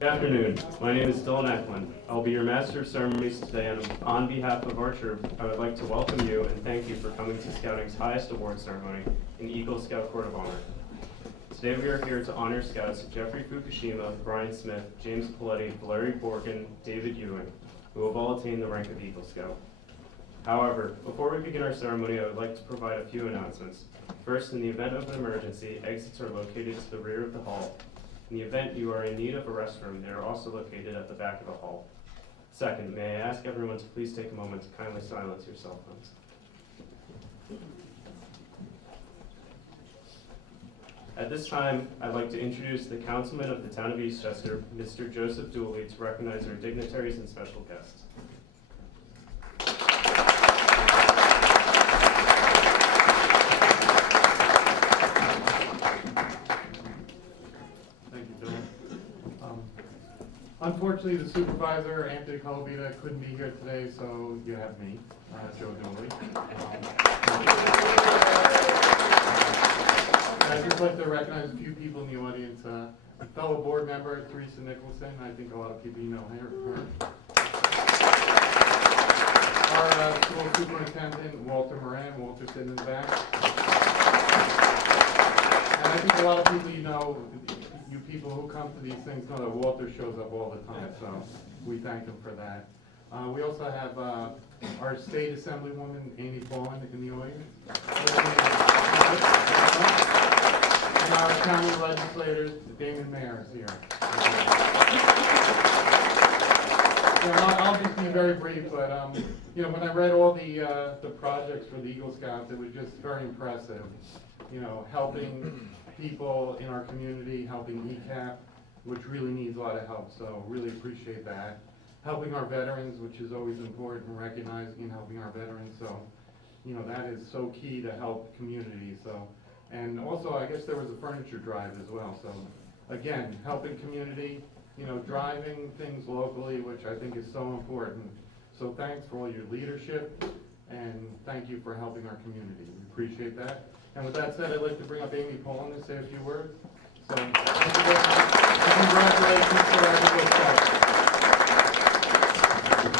Good afternoon. My name is Dylan Eklund. I'll be your Master of Ceremonies today, and on behalf of our troop, I would like to welcome you and thank you for coming to Scouting's highest award ceremony in Eagle Scout Court of Honor. Today we are here to honor Scouts Jeffery Fukushima, Brian Smyth, James Poletti, Valeriy Borkun, David Ewing, who have all attained the rank of Eagle Scout. However, before we begin our ceremony, I would like to provide a few announcements. First, in the event of an emergency, exits are located to the rear of the hall. In the event you are in need of a restroom, they are also located at the back of the hall. Second, may I ask everyone to please take a moment to kindly silence your cell phones. At this time, I'd like to introduce the Councilman of the Town of Eastchester, Mr. Joseph Dooley, to recognize our dignitaries and special guests. Unfortunately, the supervisor, Anthony Colavita, couldn't be here today, so you have me, Joe Dooley. I'd just like to recognize a few people in the audience. A fellow board member, Teresa Nicholson. I think a lot of people know her. Our school superintendent, Walter Moran. Walter's sitting in the back. And I think a lot of people you people who come to these things know that Walter shows up all the time, so we thank him for that. We also have our state assemblywoman, Amy Paulin, in the audience. And our county legislators, Damon Mayer is here. I'll just be very brief, but when I read all the projects for the Eagle Scouts, it was just very impressive. Helping people in our community, helping ECAP, which really needs a lot of help, so really appreciate that. Helping our veterans, which is always important, recognizing and helping our veterans, so that is so key to help communities. So, and also I guess there was a furniture drive as well, so again, helping community, driving things locally, which I think is so important. So thanks for all your leadership, and thank you for helping our community. We appreciate that. And with that said, I'd like to bring up Amy Paulin to say a few words. So, thank you very much. Congratulations to our Eagle Scouts.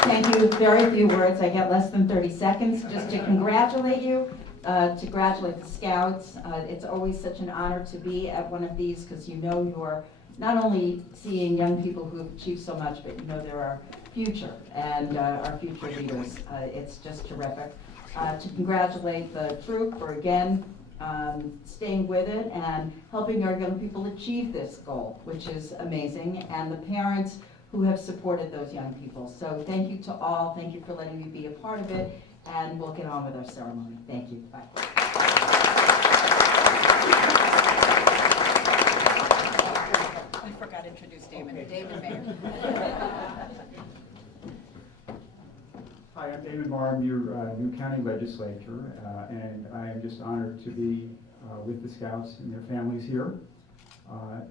Thank you. Very few words. I get less than 30 seconds just to congratulate you, to congratulate the Scouts. It's always such an honor to be at one of these because you are not only seeing young people who have achieved so much, but there are future and our future leaders. It's just terrific. To congratulate the troop for again staying with it and helping our young people achieve this goal, which is amazing, and the parents who have supported those young people. So thank you to all. Thank you for letting me be a part of it, and we'll get on with our ceremony. Thank you. Bye. I forgot to introduce David. Okay. David Mayer. Hi, I'm David Maher. I'm your new county legislator, and I am just honored to be with the Scouts and their families here.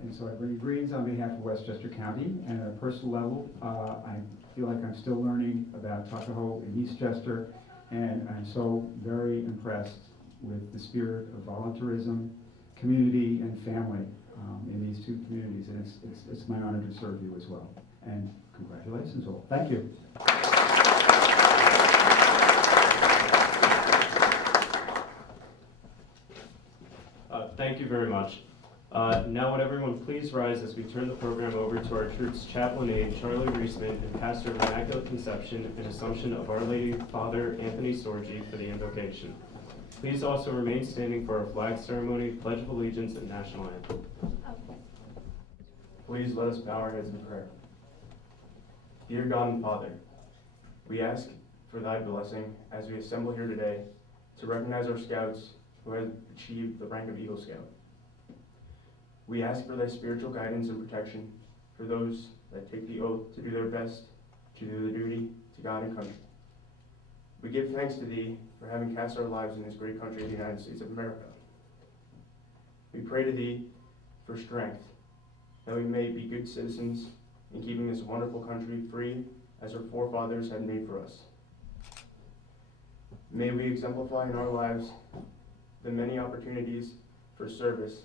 And so I bring you greetings on behalf of Westchester County. And at a personal level, I feel like I'm still learning about Tuckahoe and Eastchester, and I'm so very impressed with the spirit of volunteerism, community, and family in these two communities. And it's my honor to serve you as well. And congratulations all. Thank you. Thank you very much. Now would everyone please rise as we turn the program over to our troop's chaplain aide, Charlie Reisman, and pastor of Immaculate Conception and Assumption of Our Lady, Father Anthony Sorgi, for the invocation. Please also remain standing for our flag ceremony, Pledge of Allegiance, and National Anthem. Please let us bow our heads in prayer. Dear God and Father, we ask for thy blessing as we assemble here today to recognize our Scouts who have achieved the rank of Eagle Scout. We ask for thy spiritual guidance and protection for those that take the oath to do their best, to do the duty to God and country. We give thanks to thee for having cast our lives in this great country of the United States of America. We pray to thee for strength, that we may be good citizens in keeping this wonderful country free as our forefathers had made for us. May we exemplify in our lives the many opportunities for service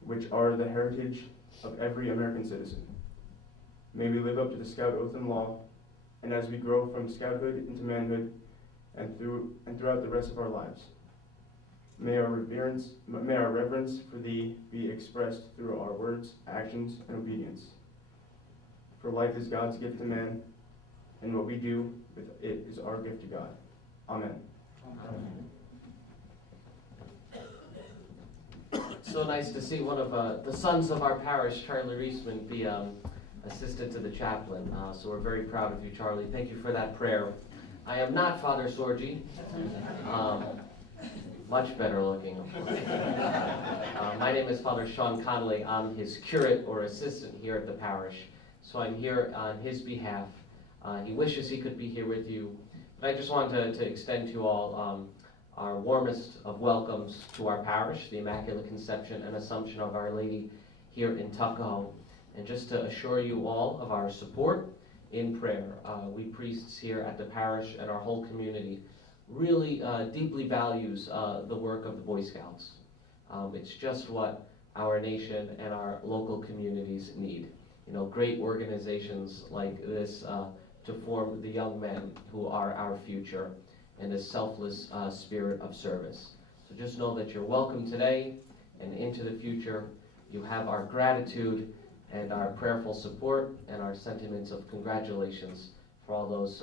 which are the heritage of every American citizen. May we live up to the Scout oath and law, and as we grow from Scouthood into manhood and throughout the rest of our lives. May our reverence for Thee be expressed through our words, actions, and obedience. For life is God's gift to man, and what we do with it is our gift to God. Amen. It's so nice to see one of the sons of our parish, Charlie Reisman, be assistant to the chaplain. So we're very proud of you, Charlie. Thank you for that prayer. I am not Father Sorgi. Much better looking, of course. My name is Father Sean Connolly. I'm his curate or assistant here at the parish. So I'm here on his behalf. He wishes he could be here with you. But I just wanted to extend to you all our warmest of welcomes to our parish, the Immaculate Conception and Assumption of Our Lady here in Tuckahoe. And just to assure you all of our support in prayer. We priests here at the parish and our whole community really deeply values the work of the Boy Scouts. It's just what our nation and our local communities need. You know, great organizations like this to form the young men who are our future in a selfless spirit of service. So just know that you're welcome today and into the future. You have our gratitude and our prayerful support and our sentiments of congratulations for all those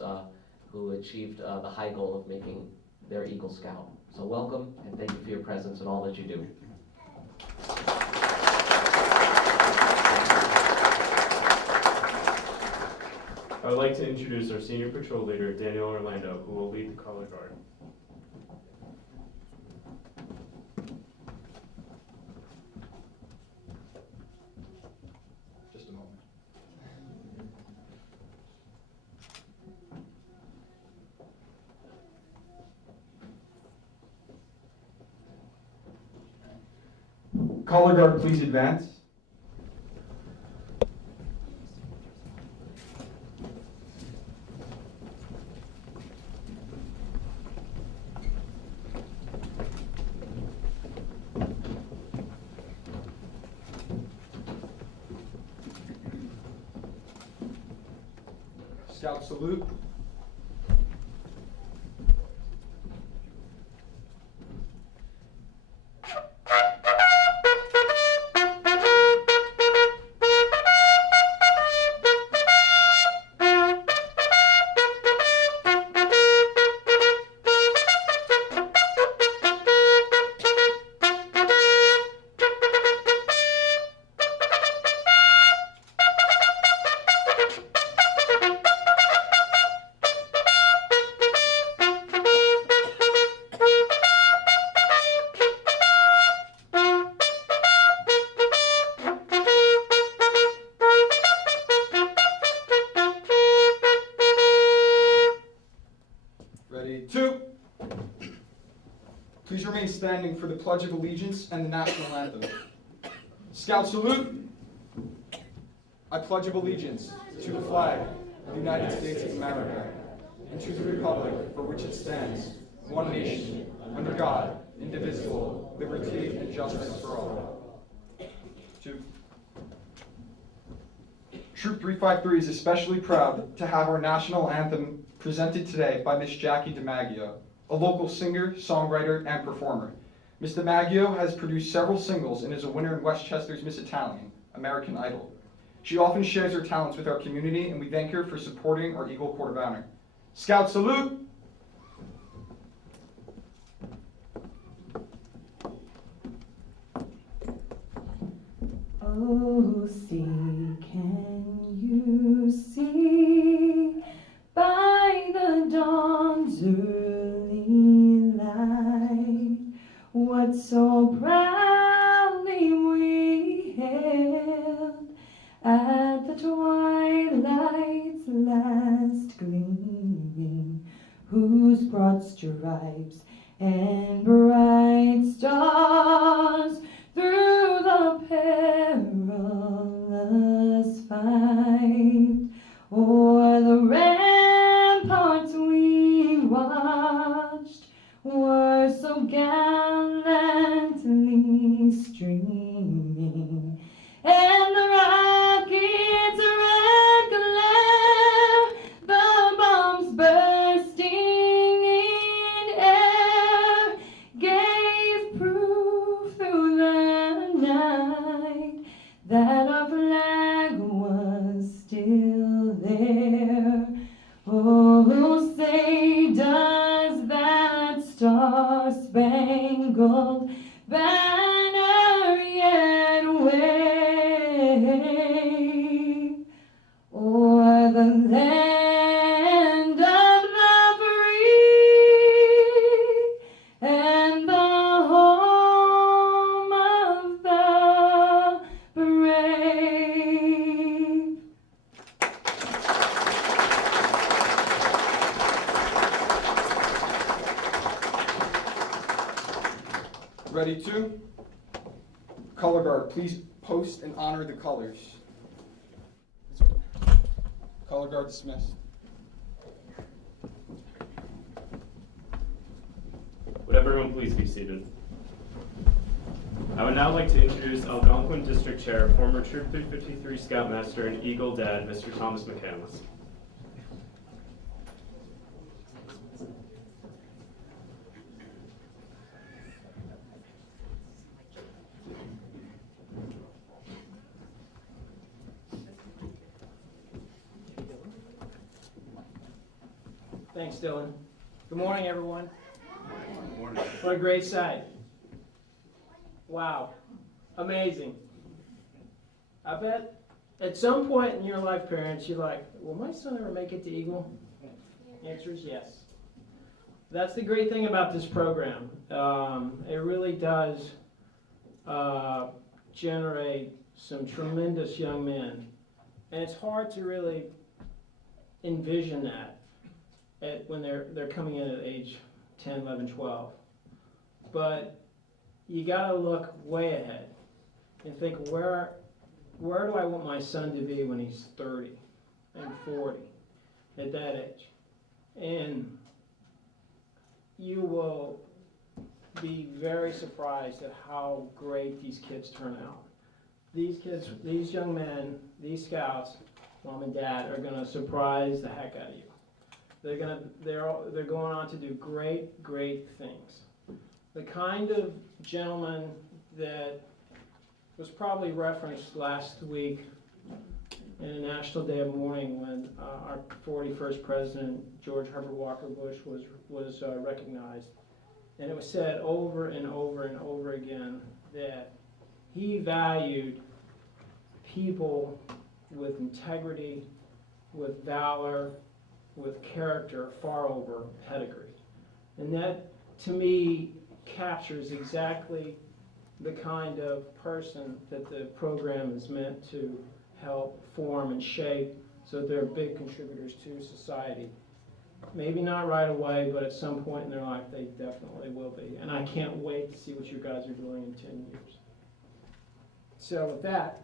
who achieved the high goal of making their Eagle Scout. So welcome, and thank you for your presence and all that you do. I would like to introduce our senior patrol leader, Daniel Orlando, who will lead the color guard. Just a moment. Color guard, please advance. Scout salute. Ready, two. Please remain standing for the Pledge of Allegiance and the National Anthem. Scout salute. I pledge of allegiance to the flag of the United States of America and to the republic for which it stands, one nation, under God, indivisible, liberty and justice for all. Two. Troop 353 is especially proud to have our national anthem presented today by Miss Jackie DiMaggio, a local singer, songwriter, and performer. Miss DiMaggio has produced several singles and is a winner in Westchester's Miss Italian, American Idol. She often shares her talents with our community, and we thank her for supporting our Eagle Court of Honor. Scout salute! Oh, see, can you see by the dawn's early light what so proudly we hailed at the twilight's last gleaming, whose broad stripes and bright stars through the perilous fight o'er the ramparts we watched were so gallantly streaming, and the rockets' red the flag was still there. Oh, say does that star-spangled banner yet wave o'er the land of the free and the home of the brave? Ready to? Color guard, please post and honor the colors. Color guard dismissed. Would everyone please be seated? I would now like to introduce Algonquin District Chair, former Troop 353 Scoutmaster and Eagle Dad, Mr. Thomas McCandless. Thanks, Dylan. Good morning, everyone. What a great sight. Wow. Amazing. I bet at some point in your life, parents, you're like, will my son ever make it to Eagle? The answer is yes. That's the great thing about this program. It really does generate some tremendous young men. And it's hard to really envision that when they're coming in at age 10, 11, 12. But you gotta look way ahead and think, where do I want my son to be when he's 30 and 40 at that age? And you will be very surprised at how great these kids turn out. These kids, these young men, these scouts, mom and dad, are gonna surprise the heck out of you. They're going on to do great things. The kind of gentleman that was probably referenced last week in a National Day of Mourning when our 41st President, George Herbert Walker Bush, was recognized. And it was said over and over and over again that he valued people with integrity, with valor, with character far over pedigree. And that, to me, captures exactly the kind of person that the program is meant to help form and shape so that they're big contributors to society. Maybe not right away, but at some point in their life they definitely will be. And I can't wait to see what you guys are doing in 10 years. So with that,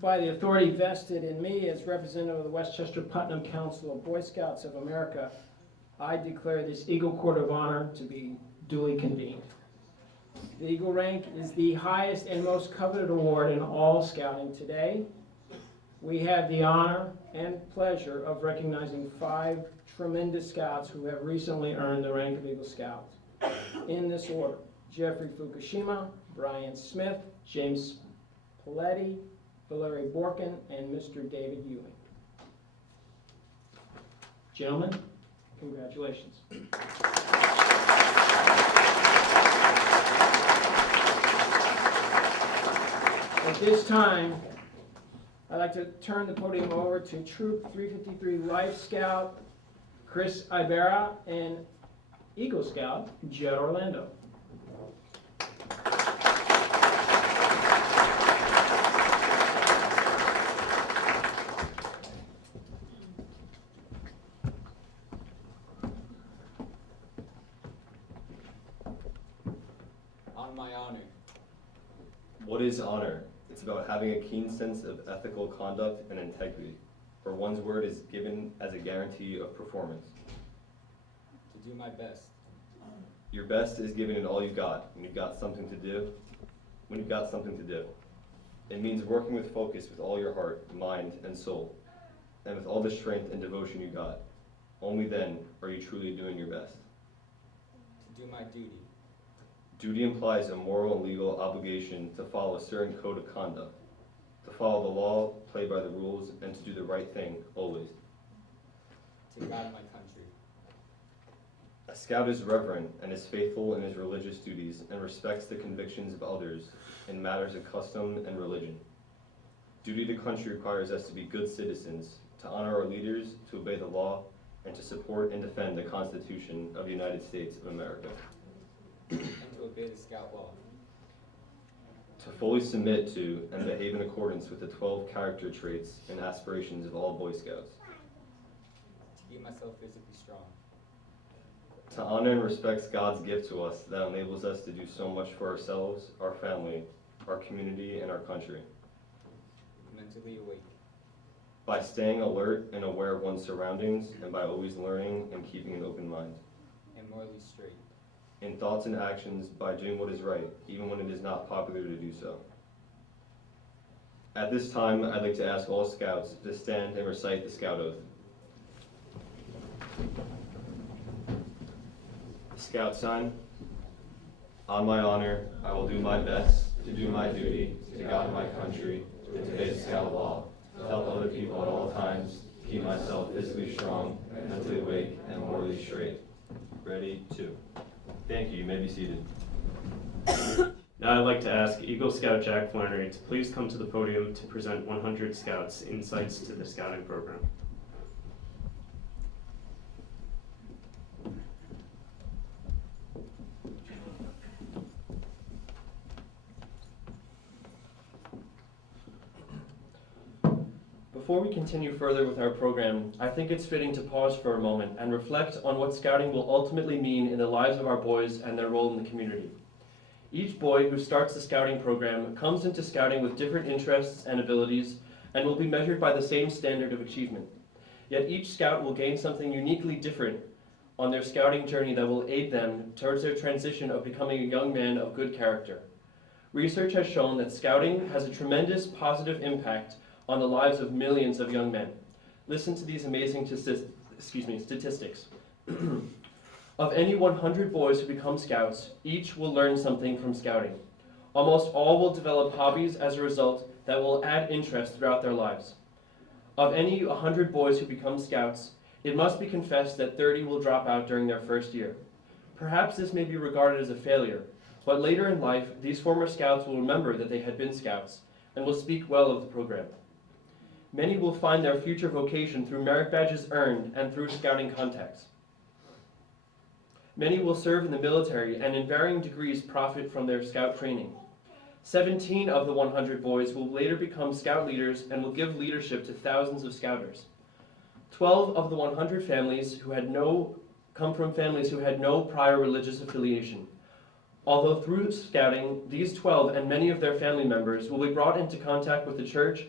by the authority vested in me as representative of the Westchester Putnam Council of Boy Scouts of America, I declare this Eagle Court of Honor to be duly convened. The Eagle rank is the highest and most coveted award in all scouting today. We have the honor and pleasure of recognizing 5 tremendous scouts who have recently earned the rank of Eagle Scout. In this order: Jeffery Fukushima, Brian Smyth, James Poletti, Valeriy Borkun, and Mr. David Ewing. Gentlemen, congratulations. At this time, I'd like to turn the podium over to Troop 353 Life Scout Chris Ibarra and Eagle Scout Jed Orlando. On my honor. What is honor? It's about having a keen sense of ethical conduct and integrity, where one's word is given as a guarantee of performance. To do my best. Your best is giving it all you've got when you've got something to do. When you've got something to do. It means working with focus with all your heart, mind, and soul, and with all the strength and devotion you got. Only then are you truly doing your best. To do my duty. Duty implies a moral and legal obligation to follow a certain code of conduct. to follow the law, play by the rules, and to do the right thing, always. To God my country. A scout is reverent and is faithful in his religious duties and respects the convictions of others in matters of custom and religion. Duty to country requires us to be good citizens, to honor our leaders, to obey the law, and to support and defend the Constitution of the United States of America. And to obey the Scout law. To fully submit to and behave in accordance with the 12 character traits and aspirations of all Boy Scouts. To keep myself physically strong. To honor and respect God's gift to us that enables us to do so much for ourselves, our family, our community, and our country. Mentally awake. By staying alert and aware of one's surroundings, and by always learning and keeping an open mind. And morally straight. In thoughts and actions, by doing what is right, even when it is not popular to do so. At this time, I'd like to ask all Scouts to stand and recite the Scout Oath. Scout sign. On my honor, I will do my best to do my duty to God and my country, and to obey the Scout law, to help other people at all times, keep myself physically strong, mentally awake, and morally straight. Ready, 2. Thank you. You may be seated. Now I'd like to ask Eagle Scout Jack Flannery to please come to the podium to present 100 Scouts insights to the Scouting program. Before we continue further with our program, I think it's fitting to pause for a moment and reflect on what Scouting will ultimately mean in the lives of our boys and their role in the community. Each boy who starts the Scouting program comes into Scouting with different interests and abilities and will be measured by the same standard of achievement. Yet each Scout will gain something uniquely different on their Scouting journey that will aid them towards their transition of becoming a young man of good character. Research has shown that Scouting has a tremendous positive impact on the lives of millions of young men. Listen to these amazing statistics. Of any 100 boys who become Scouts, each will learn something from Scouting. Almost all will develop hobbies as a result that will add interest throughout their lives. Of any 100 boys who become Scouts, it must be confessed that 30 will drop out during their first year. Perhaps this may be regarded as a failure, but later in life, these former Scouts will remember that they had been Scouts and will speak well of the program. Many will find their future vocation through merit badges earned and through Scouting contacts. Many will serve in the military and in varying degrees profit from their Scout training. 17 of the 100 boys will later become Scout leaders and will give leadership to thousands of Scouters. 12 of the 100 families come from families who had no prior religious affiliation. Although through Scouting, these 12 and many of their family members will be brought into contact with the church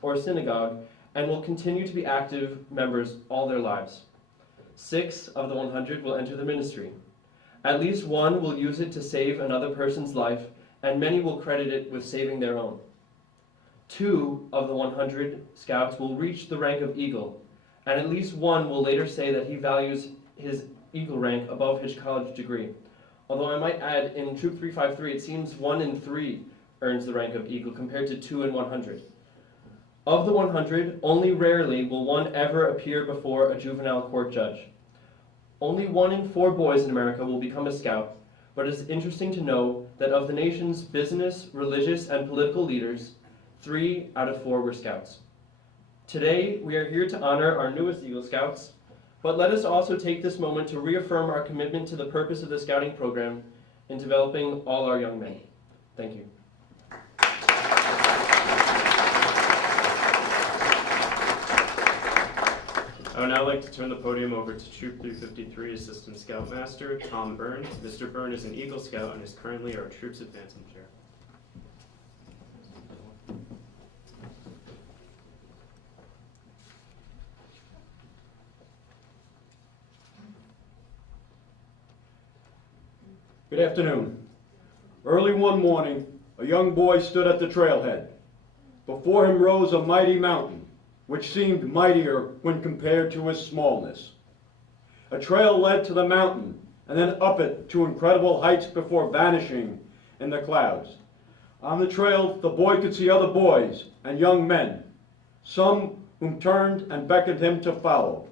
or synagogue and will continue to be active members all their lives. 6 of the 100 will enter the ministry. At least one will use it to save another person's life, and many will credit it with saving their own. 2 of the 100 Scouts will reach the rank of Eagle, and at least one will later say that he values his Eagle rank above his college degree. Although I might add, in Troop 353, it seems 1 in 3 earns the rank of Eagle compared to 2 in 100. Of the 100, only rarely will one ever appear before a juvenile court judge. Only 1 in 4 boys in America will become a Scout, but it is interesting to know that of the nation's business, religious, and political leaders, 3 out of 4 were Scouts. Today, we are here to honor our newest Eagle Scouts, but let us also take this moment to reaffirm our commitment to the purpose of the Scouting program in developing all our young men. Thank you. I would now like to turn the podium over to Troop 353 Assistant Scoutmaster Tom Byrne. Mr. Byrne is an Eagle Scout and is currently our Troops Advancement Chair. Good afternoon. Early one morning, a young boy stood at the trailhead. Before him rose a mighty mountain, which seemed mightier when compared to his smallness. A trail led to the mountain, and then up it to incredible heights before vanishing in the clouds. On the trail, the boy could see other boys and young men, some whom turned and beckoned him to follow.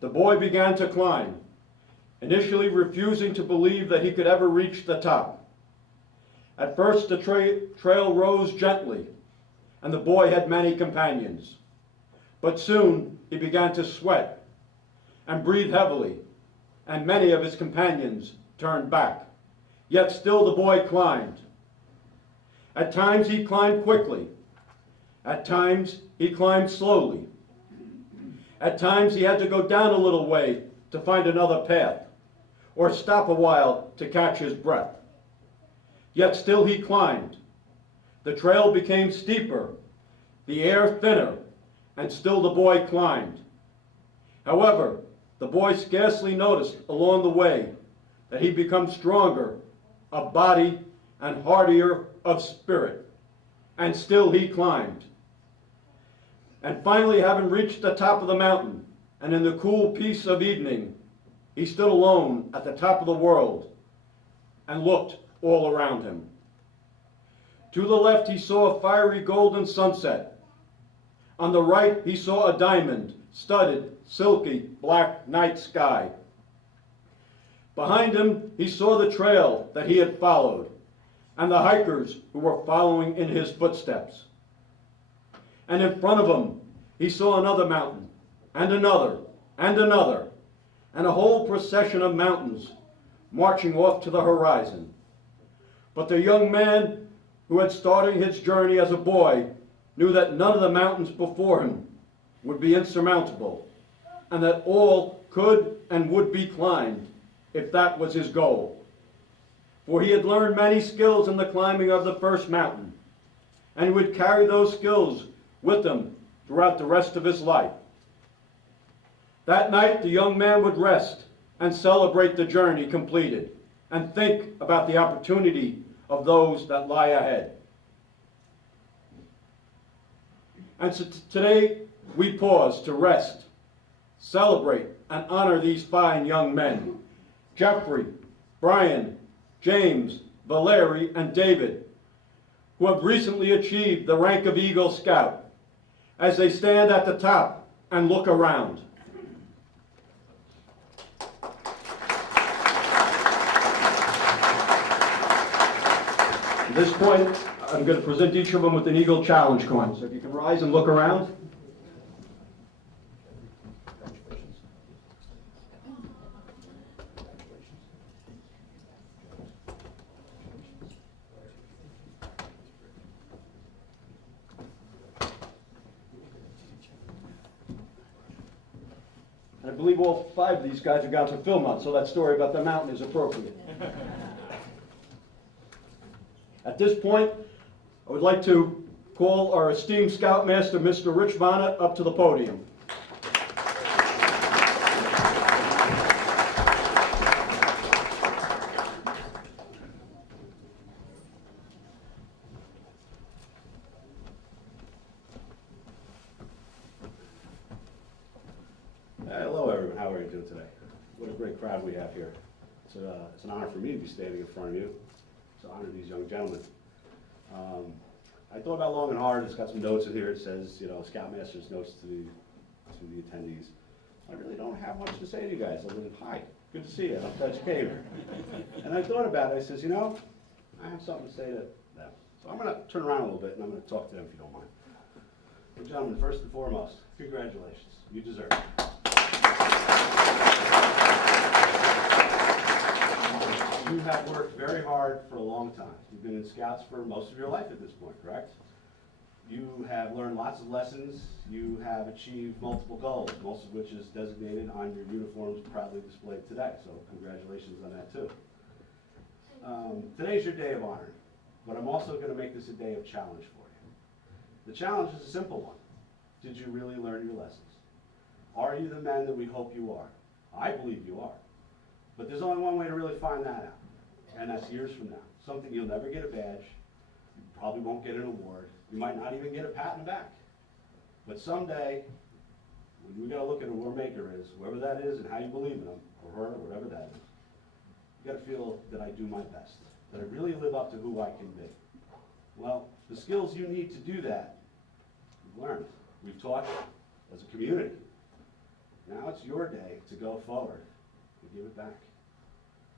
The boy began to climb, initially refusing to believe that he could ever reach the top. At first, the trail rose gently, and the boy had many companions. But soon, he began to sweat and breathe heavily, and many of his companions turned back. Yet still the boy climbed. At times, he climbed quickly. At times, he climbed slowly. At times, he had to go down a little way to find another path, or stop a while to catch his breath. Yet still he climbed. The trail became steeper, the air thinner, and still the boy climbed. However, the boy scarcely noticed along the way that he'd become stronger of body and hardier of spirit, and still he climbed. And finally, having reached the top of the mountain, and in the cool peace of evening, he stood alone at the top of the world and looked all around him. To the left, he saw a fiery golden sunset. On the right, he saw a diamond-studded, silky, black night sky. Behind him, he saw the trail that he had followed, and the hikers who were following in his footsteps. And in front of him, he saw another mountain, and another, and another, and a whole procession of mountains marching off to the horizon. But the young man who had started his journey as a boy knew that none of the mountains before him would be insurmountable, and that all could and would be climbed if that was his goal. For he had learned many skills in the climbing of the first mountain, and he would carry those skills with him throughout the rest of his life. That night, the young man would rest and celebrate the journey completed, and think about the opportunity of those that lie ahead. And so today, we pause to rest, celebrate, and honor these fine young men, Jeffrey, Brian, James, Valeriy, and David, who have recently achieved the rank of Eagle Scout, as they stand at the top and look around. At this point, I'm going to present each of them with an Eagle Challenge coin. So if you can rise and look around. I believe all 5 of these guys have got to Philmont, so that story about the mountain is appropriate. At this point, I would like to call our esteemed Scoutmaster, Mr. Rich Vohnout, up to the podium. Hello, everyone. How are you doing today? What a great crowd we have here. It's an honor for me to be standing in front of you. To honor these young gentlemen. I thought about long and hard. It's got some notes in here. It says, you know, Scoutmaster's notes to the attendees. I really don't have much to say to you guys other than, hi, good to see you. I'm glad you came here. And I thought about it. I says, you know, I have something to say to them. So I'm going to turn around a little bit and I'm going to talk to them if you don't mind. Well, gentlemen, first and foremost, congratulations. You deserve it. You have worked very hard for a long time. You've been in Scouts for most of your life at this point, correct? You have learned lots of lessons. You have achieved multiple goals, most of which is designated on your uniforms proudly displayed today. So congratulations on that too. Today's your day of honor, but I'm also going to make this a day of challenge for you. The challenge is a simple one. Did you really learn your lessons? Are you the men that we hope you are? I believe you are. But there's only one way to really find that out, and that's years from now. Something you'll never get a badge, you probably won't get an award, you might not even get a pat in the back. But someday, when we gotta look at who our maker is, whoever that is and how you believe in him, or her, or whatever that is, you gotta feel that I do my best, that I really live up to who I can be. Well, the skills you need to do that, you've learned. We've taught as a community. Now it's your day to go forward and give it back.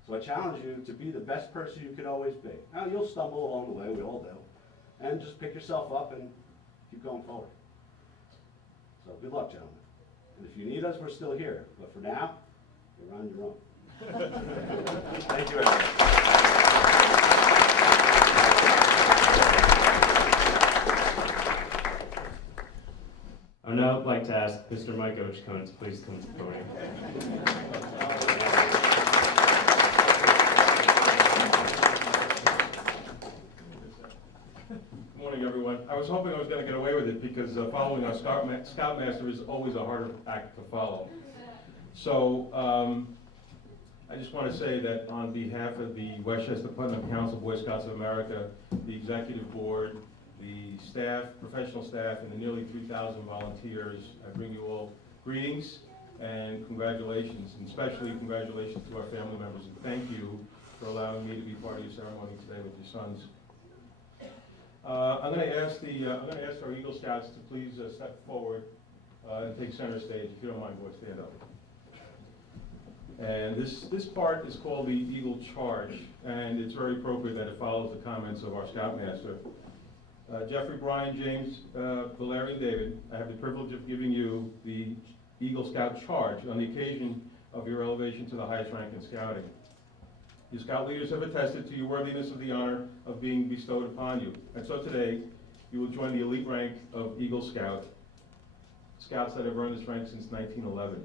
So I challenge you to be the best person you could always be. Now you'll stumble along the way, we all do, and just pick yourself up and keep going forward. So good luck, gentlemen. And if you need us, we're still here. But for now, you're on your own. Thank you, everyone. I would now like to ask Mr. Mike Ochcon to please come to the podium. Good morning, everyone. I was hoping I was going to get away with it because following our Scoutmaster is always a harder act to follow. So I just want to say that on behalf of the Westchester Putnam Council of Boy Scouts of America, the executive board, the staff, professional staff, and the nearly 3,000 volunteers, I bring you all greetings and congratulations, and especially congratulations to our family members, and thank you for allowing me to be part of your ceremony today with your sons. I'm going to ask our Eagle Scouts to please step forward and take center stage. If you don't mind, boys, stand up. And this part is called the Eagle Charge, and it's very appropriate that it follows the comments of our Scoutmaster. Jeffrey, Brian, James, Valeriy, and David, I have the privilege of giving you the Eagle Scout Charge on the occasion of your elevation to the highest rank in Scouting. Your Scout leaders have attested to your worthiness of the honor of being bestowed upon you. And so today, you will join the elite rank of Eagle Scout, Scouts that have earned this rank since 1911.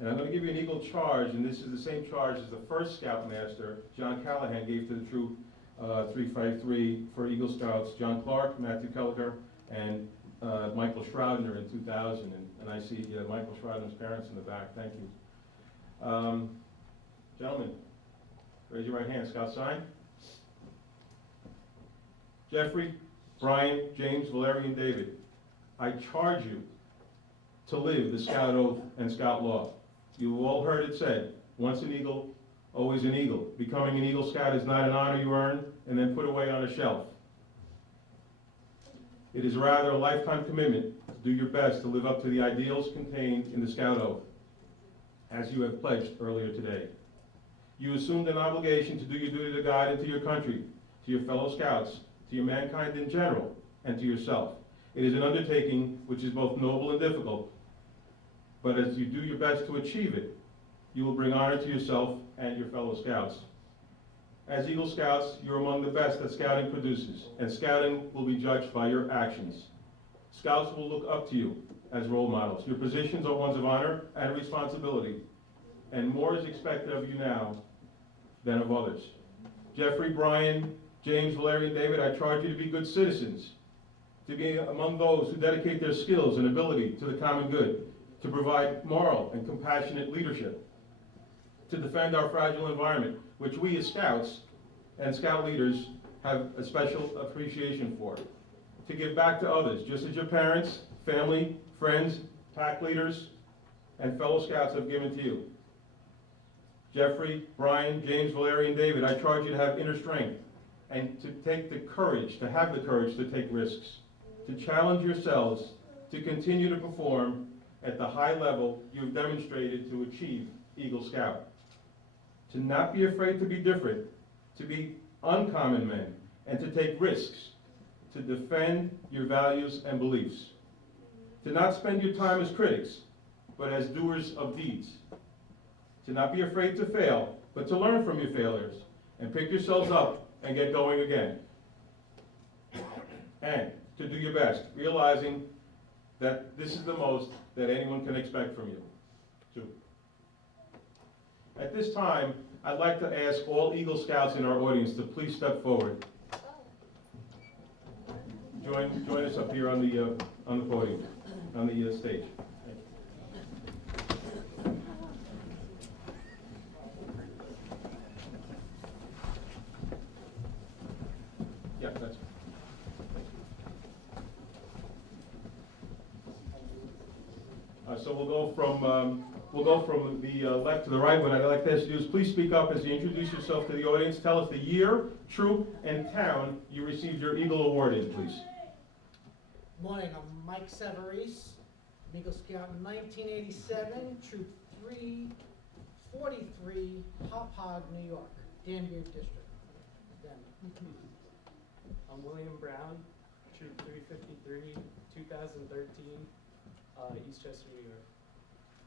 And I'm going to give you an Eagle Charge, and this is the same charge as the first Scoutmaster, John Callahan, gave to the Troop 353 for Eagle Scouts, John Clark, Matthew Kelliker, and Michael Schroudner in 2000. And I see Michael Schroudner's parents in the back. Thank you. Gentlemen, raise your right hand. Scout sign. Jeffrey, Brian, James, Valeriy, and David, I charge you to live the Scout Oath and Scout Law. You've all heard it said, once an Eagle, always an Eagle. Becoming an Eagle Scout is not an honor you earn and then put away on a shelf. It is rather a lifetime commitment to do your best to live up to the ideals contained in the Scout Oath, as you have pledged earlier today. You assumed an obligation to do your duty to God and to your country, to your fellow Scouts, to your mankind in general, and to yourself. It is an undertaking which is both noble and difficult, but as you do your best to achieve it, you will bring honor to yourself and your fellow Scouts. As Eagle Scouts, you're among the best that Scouting produces, and Scouting will be judged by your actions. Scouts will look up to you as role models. Your positions are ones of honor and responsibility, and more is expected of you now than of others. Jeffrey, Brian, James, Valeriy, and David, I charge you to be good citizens, to be among those who dedicate their skills and ability to the common good, to provide moral and compassionate leadership, to defend our fragile environment, which we as Scouts and Scout leaders have a special appreciation for, to give back to others, just as your parents, family, friends, pack leaders, and fellow Scouts have given to you. Jeffrey, Brian, James, Valeriy, and David, I charge you to have inner strength and to take the courage, to have the courage to take risks, to challenge yourselves, to continue to perform at the high level you've demonstrated to achieve Eagle Scout. To not be afraid to be different, to be uncommon men, and to take risks, to defend your values and beliefs. To not spend your time as critics, but as doers of deeds. To not be afraid to fail, but to learn from your failures, and pick yourselves up and get going again. And to do your best, realizing that this is the most that anyone can expect from you. Two. At this time, I'd like to ask all Eagle Scouts in our audience to please step forward. Join us up here on the podium, on the stage. Yeah, that's. So we'll go from We'll go from the left to the right. What I'd like to ask you is please speak up as you introduce yourself to the audience. Tell us the year, troop, and town you received your Eagle Award in, please. Morning, I'm Mike Severese, Eagle Scout in 1987, Troop 343, Hop Hog, New York, Danbury District. I'm William Brown, Troop 353, 2013, Eastchester, New York.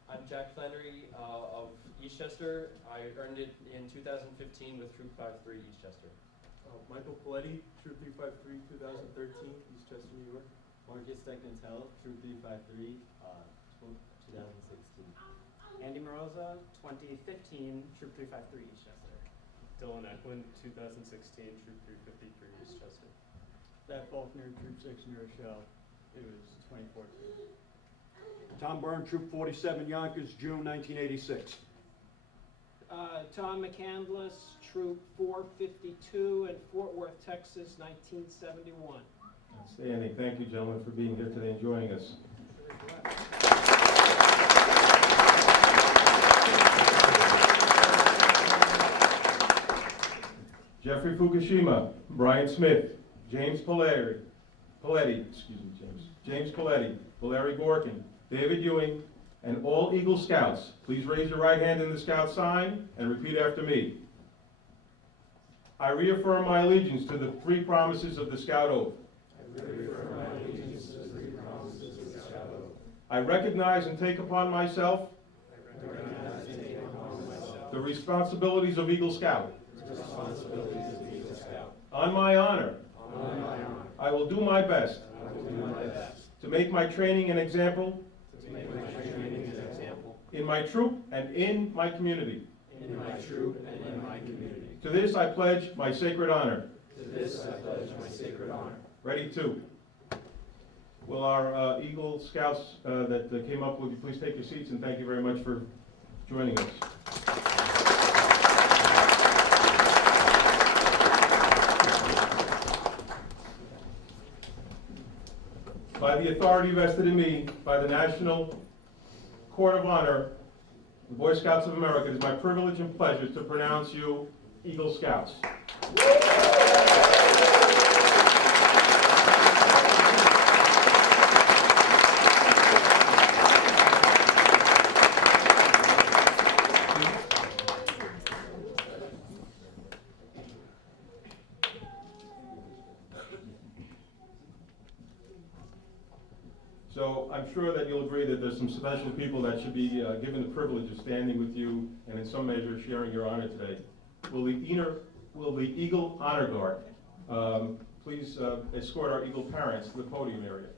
I'm Jack Flannery of Eastchester. I earned it in 2015 with Troop 53 Eastchester. Michael Poletti, Troop 353, 2013, Eastchester, New York. Marcus Decnatel, Troop 353, 2016. Andy Moroza, 2015, Troop 353, Eastchester. Dylan Eklund, 2016, Troop 353, Eastchester. Matt Faulkner, Troop 6, New Rochelle. It was 2014. Tom Byrne, Troop 47, Yonkers, June 1986. Tom McCandless, Troop 452 in Fort Worth, Texas, 1971. Outstanding. Thank you, gentlemen, for being here today and joining us. Jefferey Fukushima, Brian Smyth, James Poletti, James Poletti, Valeriy Borkun, David Ewing, and all Eagle Scouts. Please raise your right hand in the Scout sign and repeat after me. I reaffirm my allegiance to the three promises of the Scout Oath. I recognize and take upon myself the responsibilities of Eagle Scout. On my honor, I will do my best to make my training an example in my troop and in my community. To this I pledge my sacred honor. Ready to. Will our Eagle Scouts that came up, would you please take your seats, and thank you very much for joining us. By the authority vested in me by the National Court of Honor, the Boy Scouts of America, it is my privilege and pleasure to pronounce you Eagle Scouts. So I'm sure that you'll agree that there's some special people that should be given the privilege of standing with you and in some measure sharing your honor today. Will the Eagle Honor Guard please escort our Eagle parents to the podium area.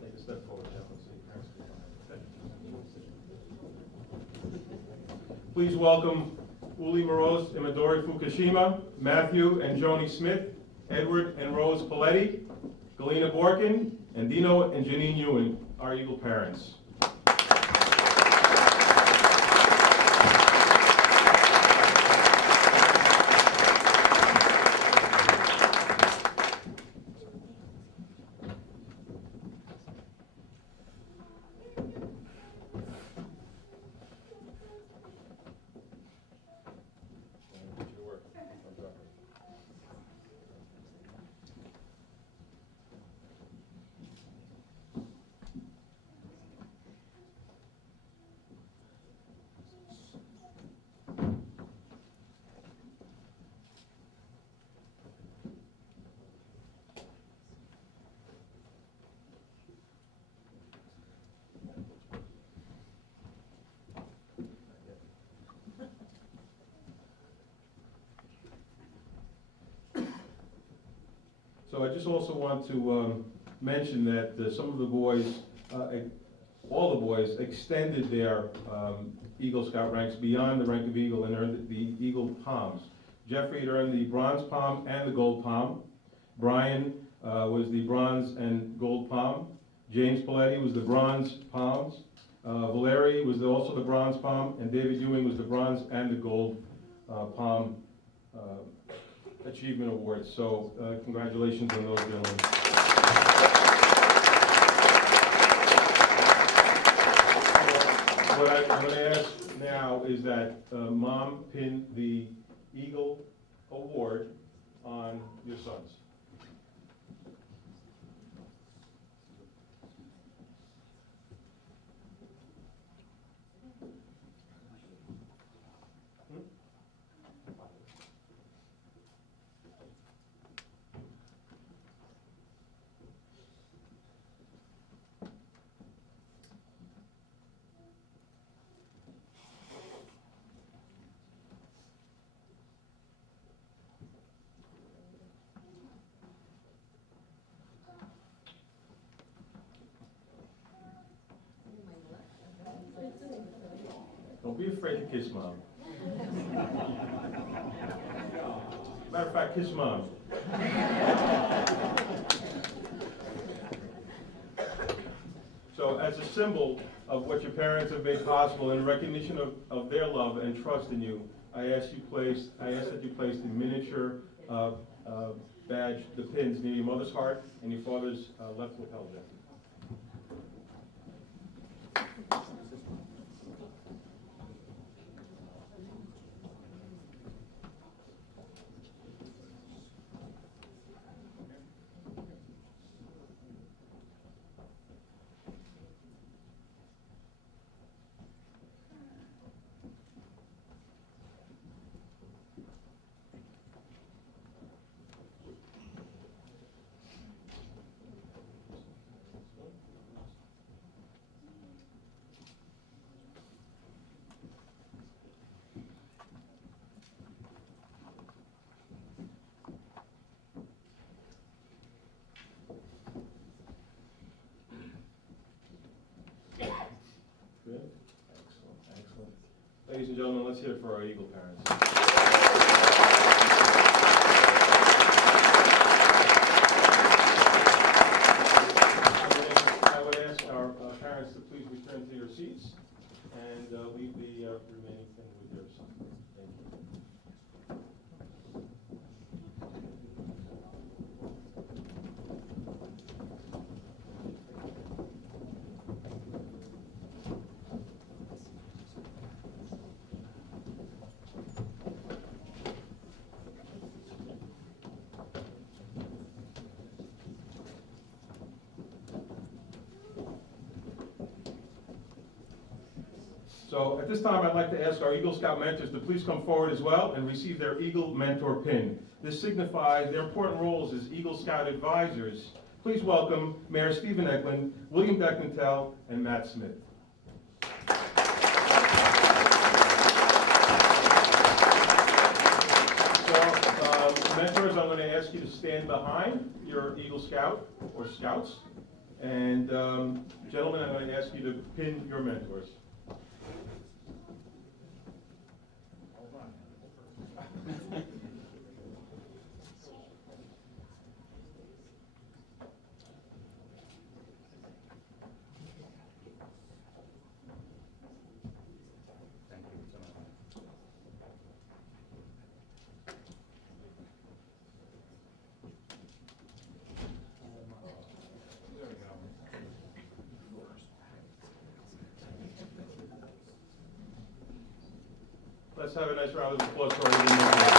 Take a step forward, Jeff. Let's see your parents go by. Please welcome Uli Moroz and Valeriy Fukushima, Matthew and Joni Smith, Edward and Rose Poletti, Galina Borkun, and Dino and Janine Ewing, our Eagle parents. So I just also want to mention that some of the boys, all the boys, extended their Eagle Scout ranks beyond the rank of Eagle and earned the Eagle Palms. Jeffrey had earned the Bronze Palm and the Gold Palm. Brian was the Bronze and Gold Palm. James Poletti was the Bronze Palms. Valeriy was also the Bronze Palm, and David Ewing was the Bronze and the Gold Palm Achievement Awards. So congratulations on those gentlemen. What I'm going to ask now is that Mom pin the Eagle Award on your sons. Don't be afraid to kiss Mom. Matter of fact, kiss Mom. So as a symbol of what your parents have made possible in recognition of their love and trust in you, I ask that you place the miniature badge, the pins, near your mother's heart and your father's left lapel jacket. Good. Excellent, excellent. Ladies and gentlemen, let's hear it for our Eagle parents. I would ask our parents to please return to your seats and leave the remaining thing with your son. Thank you. So at this time, I'd like to ask our Eagle Scout mentors to please come forward as well and receive their Eagle Mentor Pin. This signifies their important roles as Eagle Scout advisors. Please welcome Mayor Stephen Eklund, William Beckmantel, and Matt Smyth. So, mentors, I'm going to ask you to stand behind your Eagle Scout or Scouts. And gentlemen, I'm going to ask you to pin your mentors. Let's have a nice round of applause for our Eagle mentors.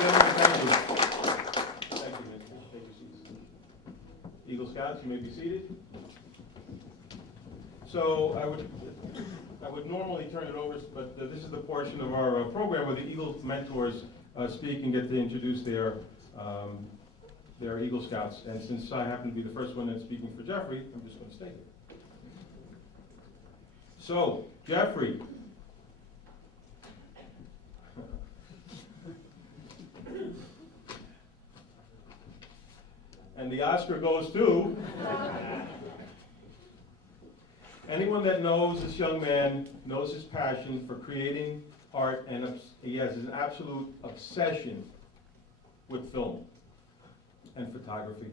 Gentlemen, thank you. Thank you, Mitch. Take your seats. Eagle Scouts, you may be seated. So I would normally turn it over, but this is the portion of our program where the Eagle mentors speak and get to introduce their Eagle Scouts. And since I happen to be the first one that's speaking for Jeffrey, I'm just going to stay here. So, Jeffrey. And the Oscar goes to anyone that knows this young man knows his passion for creating art, and he has an absolute obsession with film and photography.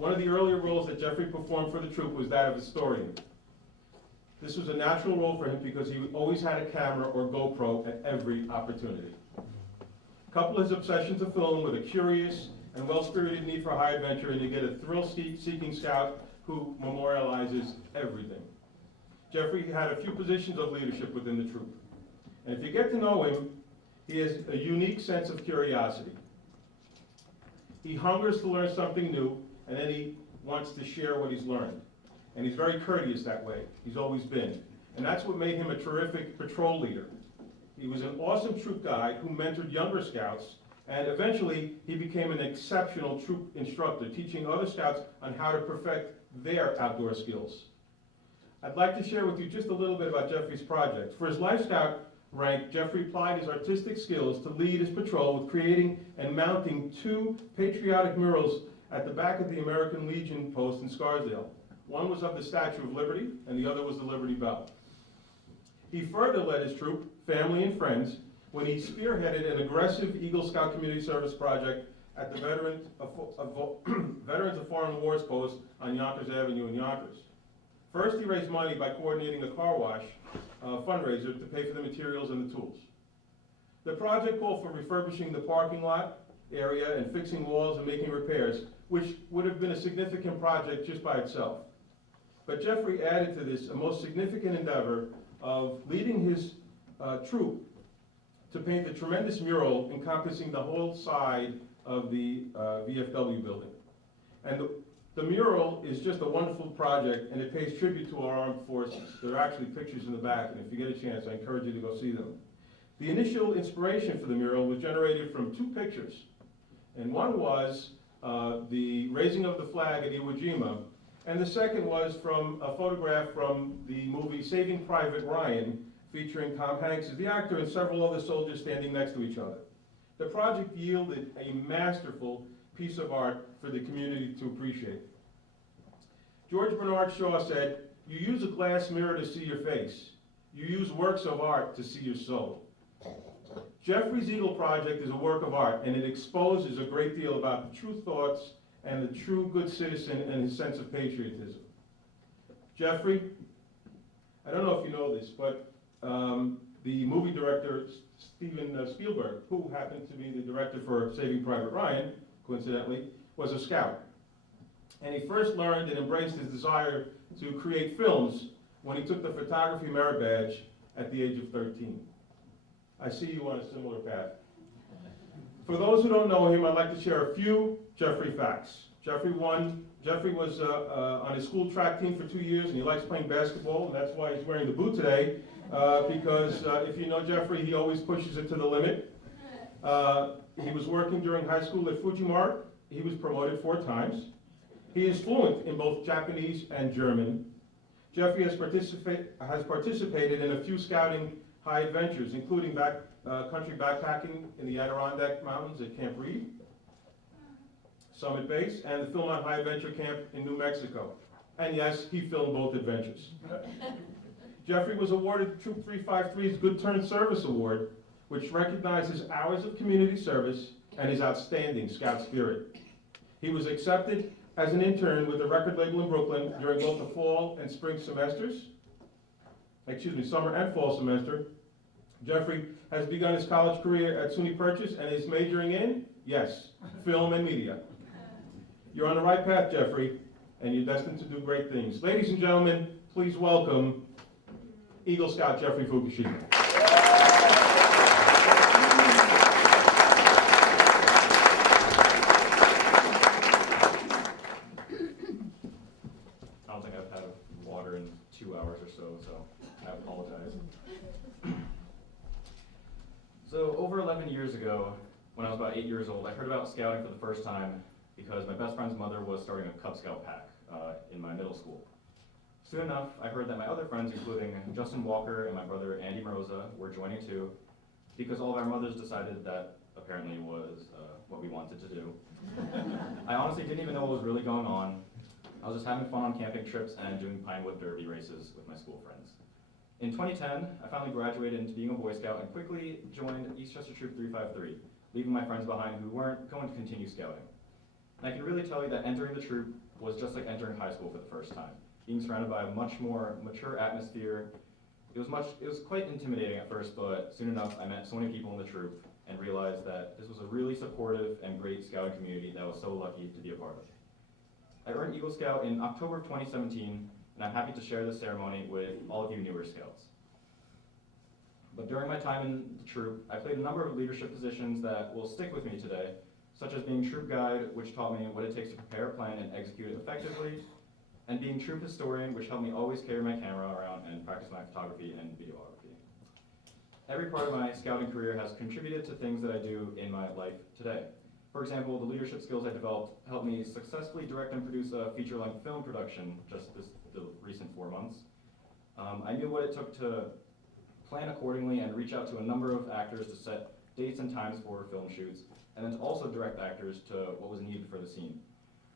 One of the earlier roles that Jeffrey performed for the troop was that of historian. This was a natural role for him because he always had a camera or GoPro at every opportunity. Couple his obsession to film with a curious and well-spirited need for high adventure, and you get a thrill-seeking scout who memorializes everything. Jeffrey had a few positions of leadership within the troop. And if you get to know him, he has a unique sense of curiosity. He hungers to learn something new, and then he wants to share what he's learned. And he's very courteous that way. He's always been. And that's what made him a terrific patrol leader. He was an awesome troop guide who mentored younger scouts, and eventually he became an exceptional troop instructor, teaching other scouts on how to perfect their outdoor skills. I'd like to share with you just a little bit about Jeffrey's project. For his Life Scout rank, Jeffrey applied his artistic skills to lead his patrol with creating and mounting 2 patriotic murals at the back of the American Legion post in Scarsdale. One was of the Statue of Liberty, and the other was the Liberty Bell. He further led his troop, family, and friends when he spearheaded an aggressive Eagle Scout community service project at the Veterans of Foreign Wars post on Yonkers Avenue in Yonkers. First, he raised money by coordinating a car wash fundraiser to pay for the materials and the tools. The project called for refurbishing the parking lot area and fixing walls and making repairs, which would have been a significant project just by itself. But Jeffrey added to this a most significant endeavor of leading his troop to paint the tremendous mural encompassing the whole side of the VFW building. And the mural is just a wonderful project, and it pays tribute to our armed forces. There are actually pictures in the back, and if you get a chance, I encourage you to go see them. The initial inspiration for the mural was generated from 2 pictures. And one was the raising of the flag at Iwo Jima, and the second was from a photograph from the movie Saving Private Ryan, featuring Tom Hanks as the actor and several other soldiers standing next to each other. The project yielded a masterful piece of art for the community to appreciate. George Bernard Shaw said, "You use a glass mirror to see your face. You use works of art to see your soul." Jeffrey's Eagle Project is a work of art, and it exposes a great deal about the true thoughts and the true good citizen and his sense of patriotism. Jeffrey, I don't know if you know this, but the movie director Steven Spielberg, who happened to be the director for Saving Private Ryan, coincidentally, was a scout. And he first learned and embraced his desire to create films when he took the photography merit badge at the age of 13. I see you on a similar path. For those who don't know him, I'd like to share a few Jeffrey facts. Jeffrey was on his school track team for 2 years, and he likes playing basketball, and that's why he's wearing the boot today, because if you know Jeffrey, he always pushes it to the limit. He was working during high school at Fujimar. He was promoted 4 times. He is fluent in both Japanese and German. Jeffrey has participated in a few scouting high adventures, including country backpacking in the Adirondack Mountains at Camp Reed, Summit Base, and the Philmont High Adventure Camp in New Mexico. And yes, he filmed both adventures. Jeffrey was awarded Troop 353's Good Turn Service Award, which recognizes hours of community service and his outstanding scout spirit. He was accepted as an intern with a record label in Brooklyn during both the fall and spring semesters. Summer and fall semester. Jeffrey has begun his college career at SUNY Purchase and is majoring in, yes, film and media. You're on the right path, Jeffrey, and you're destined to do great things. Ladies and gentlemen, please welcome Eagle Scout Jeffery Fukushima. I don't think I've had water in 2 hours or so I apologize. So over 11 years ago, when I was about 8 years old, I heard about scouting for the first time because my best friend's mother was starting a Cub Scout pack in my middle school. Soon enough, I heard that my other friends, including Justin Walker and my brother Andy Maroza, were joining too, because all of our mothers decided that apparently was what we wanted to do. I honestly didn't even know what was really going on. I was just having fun on camping trips and doing Pinewood Derby races with my school friends. In 2010, I finally graduated into being a Boy Scout and quickly joined Eastchester Troop 353, leaving my friends behind who weren't going to continue scouting. And I can really tell you that entering the troop was just like entering high school for the first time. Being surrounded by a much more mature atmosphere, it was quite intimidating at first, but soon enough I met so many people in the troop and realized that this was a really supportive and great scouting community that I was so lucky to be a part of. I earned Eagle Scout in October of 2017, and I'm happy to share this ceremony with all of you newer scouts. But during my time in the troop, I played a number of leadership positions that will stick with me today, such as being troop guide, which taught me what it takes to prepare a plan and execute it effectively, and being troop historian, which helped me always carry my camera around and practice my photography and videography. Every part of my scouting career has contributed to things that I do in my life today. For example, the leadership skills I developed helped me successfully direct and produce a feature-length film production just the recent 4 months. I knew what it took to plan accordingly and reach out to a number of actors to set dates and times for film shoots, and then to also direct actors to what was needed for the scene.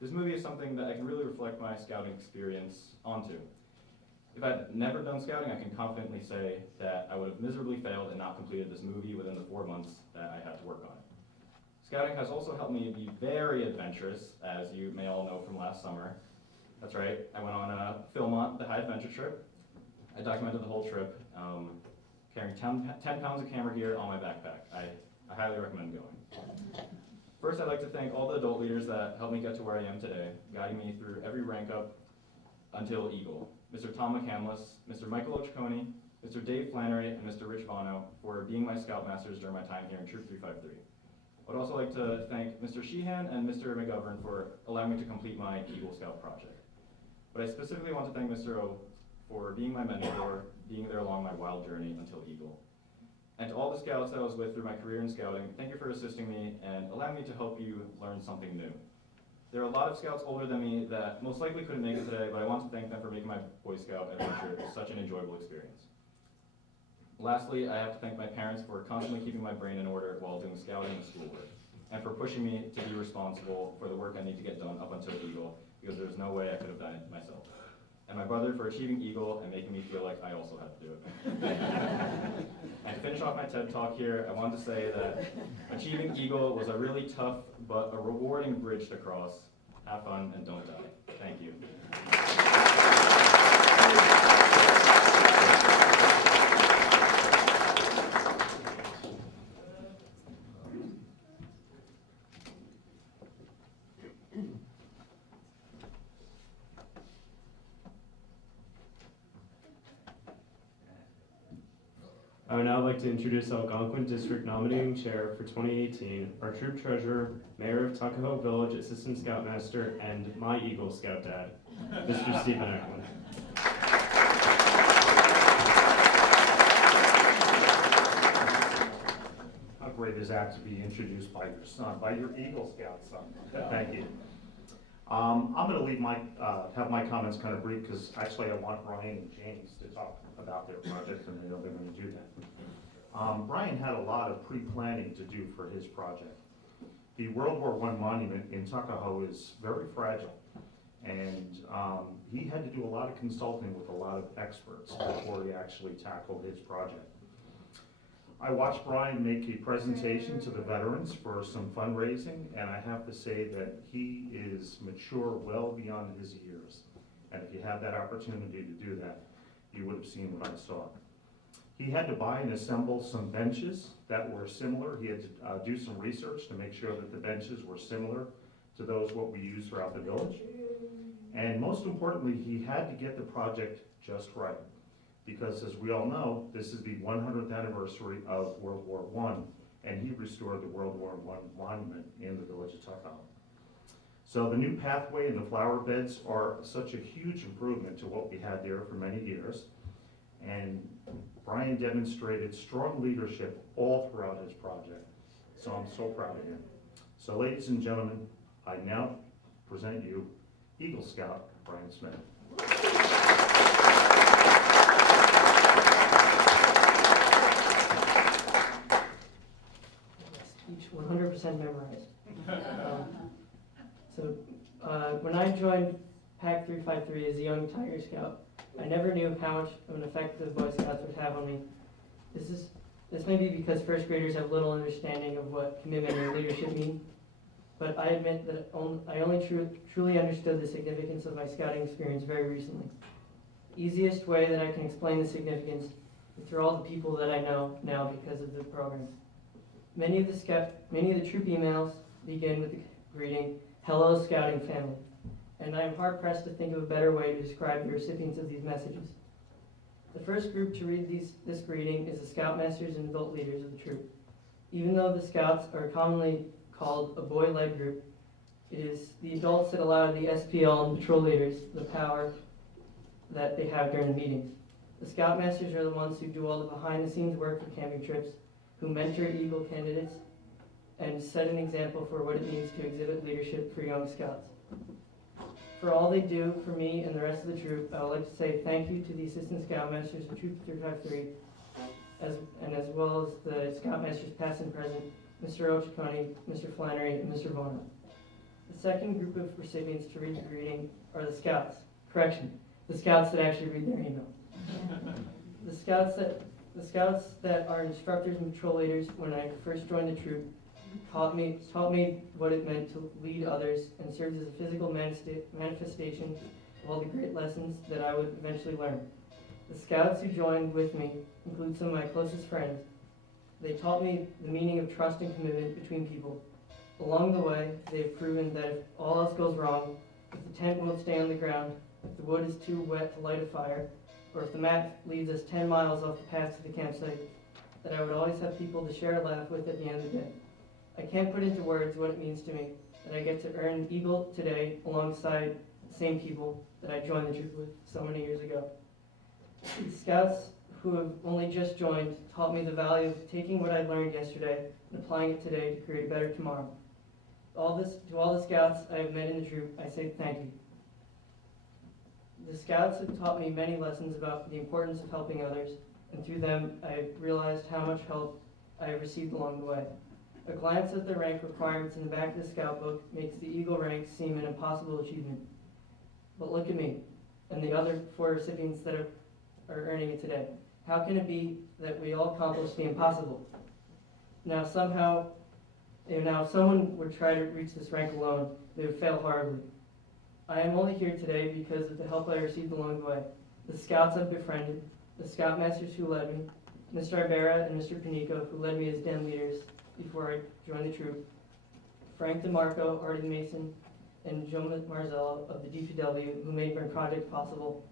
This movie is something that I can really reflect my scouting experience onto. If I'd never done scouting, I can confidently say that I would have miserably failed and not completed this movie within the 4 months that I had to work on it. Scouting has also helped me be very adventurous, as you may all know from last summer. That's right, I went on a Philmont, the high adventure trip. I documented the whole trip, carrying 10 pounds of camera gear on my backpack. I highly recommend going. First, I'd like to thank all the adult leaders that helped me get to where I am today, guiding me through every rank up until Eagle. Mr. Tom McCandless, Mr. Michael Ochconi, Mr. Dave Flannery, and Mr. Rich Vohnout for being my Scoutmasters during my time here in Troop 353. I'd also like to thank Mr. Sheehan and Mr. McGovern for allowing me to complete my Eagle Scout project. But I specifically want to thank Mr. O for being my mentor, being there along my wild journey until Eagle. And to all the scouts that I was with through my career in scouting, thank you for assisting me and allowing me to help you learn something new. There are a lot of scouts older than me that most likely couldn't make it today, but I want to thank them for making my Boy Scout adventure such an enjoyable experience. Lastly, I have to thank my parents for constantly keeping my brain in order while doing scouting and schoolwork, and for pushing me to be responsible for the work I need to get done up until Eagle, because there's no way I could have done it myself. And my brother for achieving Eagle and making me feel like I also had to do it. And to finish off my TED Talk here, I wanted to say that achieving Eagle was a really tough but a rewarding bridge to cross. Have fun and don't die. Thank you. I would now like to introduce Algonquin District Nominating Chair for 2018, our Troop Treasurer, Mayor of Tuckahoe Village, Assistant Scoutmaster, and my Eagle Scout Dad, Mr. Stephen Eklund. How great is that to be introduced by your son, by your Eagle Scout son? Thank you. I'm going to leave have my comments kind of brief because actually I want Brian and James to talk about their project, and I know they're going to do that. Brian had a lot of pre-planning to do for his project. The World War I monument in Tuckahoe is very fragile, and he had to do a lot of consulting with a lot of experts before he actually tackled his project. I watched Brian make a presentation to the veterans for some fundraising, and I have to say that he is mature well beyond his years. And if you have that opportunity to do that, you would have seen what I saw. He had to buy and assemble some benches that were similar. He had to do some research to make sure that the benches were similar to those what we use throughout the village. And most importantly, he had to get the project just right. Because as we all know, this is the 100th anniversary of World War I, and he restored the World War I monument in the village of Tuckahoe. So the new pathway and the flower beds are such a huge improvement to what we had there for many years. And Brian demonstrated strong leadership all throughout his project. So I'm so proud of him. So ladies and gentlemen, I now present you Eagle Scout Brian Smyth. Each 100% memorized. When I joined Pack 353 as a young Tiger Scout, I never knew how much of an effect the Boy Scouts would have on me. This may be because first graders have little understanding of what commitment and leadership mean. but I admit that I only truly understood the significance of my scouting experience very recently. The easiest way that I can explain the significance is through all the people that I know now because of the program. Many of the troop emails begin with the greeting, "Hello, Scouting family," and I am hard-pressed to think of a better way to describe the recipients of these messages. The first group to read this greeting is the Scoutmasters and adult leaders of the troop. Even though the Scouts are commonly called a boy-led group, it is the adults that allow the SPL and patrol leaders the power that they have during the meetings. The Scoutmasters are the ones who do all the behind-the-scenes work for camping trips, who mentor Eagle candidates, and set an example for what it means to exhibit leadership for young Scouts. For all they do for me and the rest of the troop, I would like to say thank you to the Assistant Scoutmasters of Troop 353, as well as the Scoutmasters past and present, Mr. Ochakoni, Mr. Flannery, and Mr. Vohnout. The second group of recipients to read the greeting are the Scouts. Correction, the Scouts that actually read their email. The Scouts that are instructors and patrol leaders when I first joined the troop taught me what it meant to lead others and served as a physical manifestation of all the great lessons that I would eventually learn. The Scouts who joined with me include some of my closest friends. They taught me the meaning of trust and commitment between people. Along the way, they have proven that if all else goes wrong, if the tent won't stay on the ground, if the wood is too wet to light a fire, or if the map leads us 10 miles off the path to the campsite, that I would always have people to share a laugh with at the end of the day. I can't put into words what it means to me that I get to earn Eagle today alongside the same people that I joined the troop with so many years ago. The Scouts who have only just joined taught me the value of taking what I learned yesterday and applying it today to create a better tomorrow. To all the Scouts I have met in the troop, I say thank you. The Scouts have taught me many lessons about the importance of helping others, and through them I have realized how much help I have received along the way. A glance at the rank requirements in the back of the Scout book makes the Eagle rank seem an impossible achievement. But look at me and the other 4 recipients that are earning it today. How can it be that we all accomplish the impossible? Now someone would try to reach this rank alone, they would fail horribly. I am only here today because of the help I received along the way. The Scouts I've befriended, the Scoutmasters who led me, Mr. Ibarra and Mr. Panico who led me as den leaders before I joined the troop, Frank DeMarco, Artie Mason, and Joe Marzella of the DPW who made my project possible,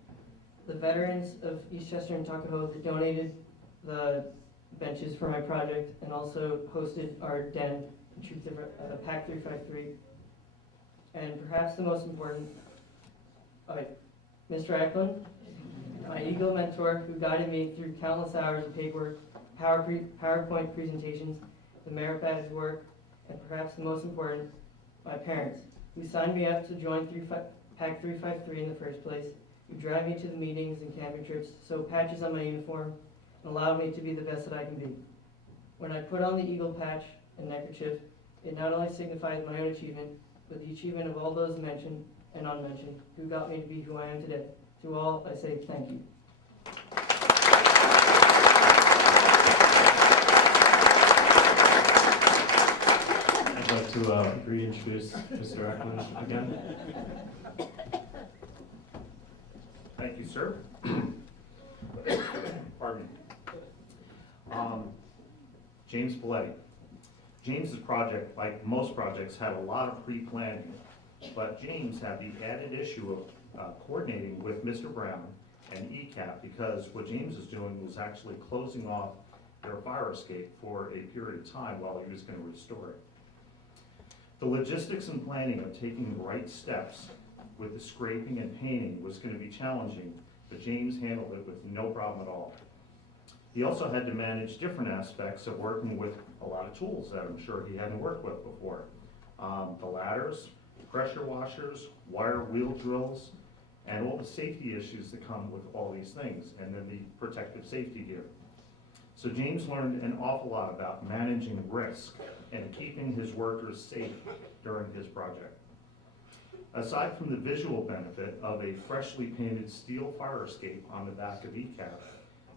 the veterans of Eastchester and Tuckahoe that donated the benches for my project and also hosted our den, Pack 353, and perhaps the most important, Mr. Eklund, my Eagle mentor who guided me through countless hours of paperwork, PowerPoint presentations, the merit badge work, and perhaps the most important, my parents, who signed me up to join Pack 353 in the first place, who drive me to the meetings and camping trips, sew patches on my uniform, and allowed me to be the best that I can be. When I put on the Eagle patch and neckerchief, it not only signifies my own achievement, but the achievement of all those mentioned and unmentioned who got me to be who I am today. To all, I say thank you. I'd like to reintroduce Mr. Eklund again. Thank you, sir. Pardon me. James Poletti. James's project, like most projects, had a lot of pre-planning, but James had the added issue of coordinating with Mr. Brown and ECAP because what James was doing was actually closing off their fire escape for a period of time while he was going to restore it. The logistics and planning of taking the right steps with the scraping and painting was going to be challenging, but James handled it with no problem at all. He also had to manage different aspects of working with a lot of tools that I'm sure he hadn't worked with before. The ladders, pressure washers, wire wheel drills, and all the safety issues that come with all these things, and then the protective safety gear. So James learned an awful lot about managing risk and keeping his workers safe during his project. Aside from the visual benefit of a freshly painted steel fire escape on the back of ECAP,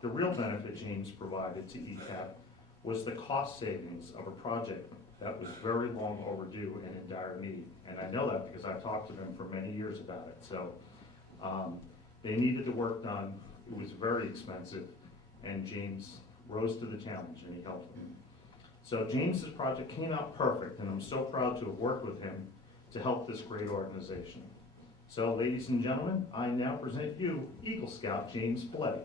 the real benefit James provided to ECAP was the cost savings of a project that was very long overdue and in dire need. And I know that because I've talked to them for many years about it. So they needed the work done. It was very expensive, and James rose to the challenge and he helped them. So James's project came out perfect, and I'm so proud to have worked with him to help this great organization. So ladies and gentlemen, I now present you Eagle Scout James Poletti.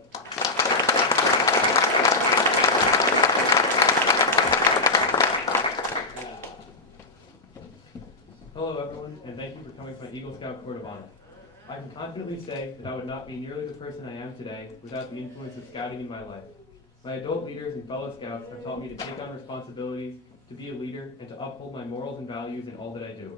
Hello everyone, and thank you for coming to my Eagle Scout Court of Honor. I can confidently say that I would not be nearly the person I am today without the influence of scouting in my life. My adult leaders and fellow scouts have taught me to take on responsibilities, to be a leader, and to uphold my morals and values in all that I do.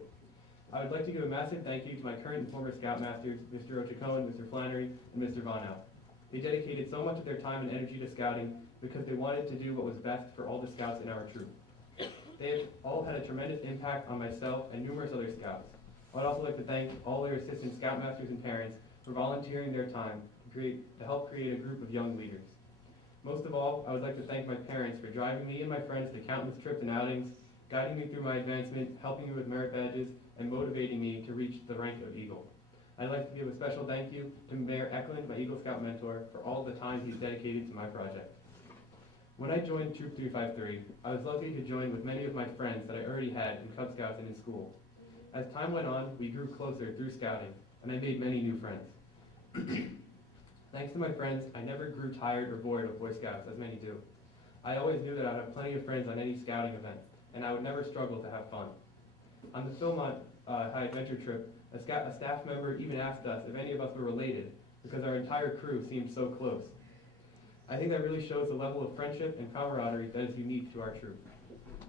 I would like to give a massive thank you to my current and former Scoutmasters, Mr. Tuckahoe, Mr. Flannery, and Mr. Vohnout. They dedicated so much of their time and energy to scouting because they wanted to do what was best for all the scouts in our troop. They have all had a tremendous impact on myself and numerous other scouts. I would also like to thank all their assistant Scoutmasters and parents for volunteering their time to help create a group of young leaders. Most of all, I would like to thank my parents for driving me and my friends to countless trips and outings, guiding me through my advancement, helping me with merit badges, and motivating me to reach the rank of Eagle. I'd like to give a special thank you to Mayor Eklund, my Eagle Scout mentor, for all the time he's dedicated to my project. When I joined Troop 353, I was lucky to join with many of my friends that I already had in Cub Scouts and in school. As time went on, we grew closer through scouting, and I made many new friends. Thanks to my friends, I never grew tired or bored of Boy Scouts, as many do. I always knew that I'd have plenty of friends on any scouting event, and I would never struggle to have fun. On the Philmont High Adventure trip, a staff member even asked us if any of us were related, because our entire crew seemed so close. I think that really shows the level of friendship and camaraderie that is unique to our troop.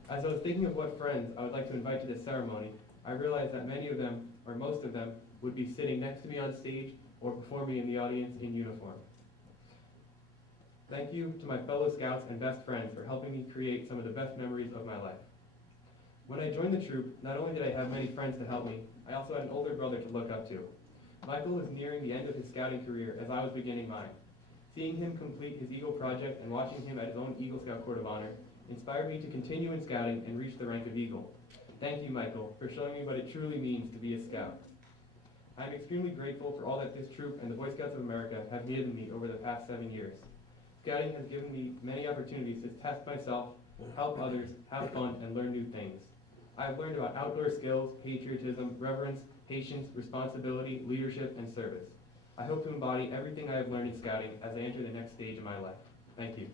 As I was thinking of what friends I would like to invite to this ceremony, I realized that many of them, or most of them, would be sitting next to me on stage or before me in the audience in uniform. Thank you to my fellow scouts and best friends for helping me create some of the best memories of my life. When I joined the troop, not only did I have many friends to help me, I also had an older brother to look up to. Michael was nearing the end of his scouting career as I was beginning mine. Seeing him complete his Eagle project and watching him at his own Eagle Scout Court of Honor inspired me to continue in scouting and reach the rank of Eagle. Thank you, Michael, for showing me what it truly means to be a scout. I am extremely grateful for all that this troop and the Boy Scouts of America have given me over the past 7 years. Scouting has given me many opportunities to test myself, help others, have fun, and learn new things. I have learned about outdoor skills, patriotism, reverence, patience, responsibility, leadership, and service. I hope to embody everything I have learned in scouting as I enter the next stage of my life. Thank you.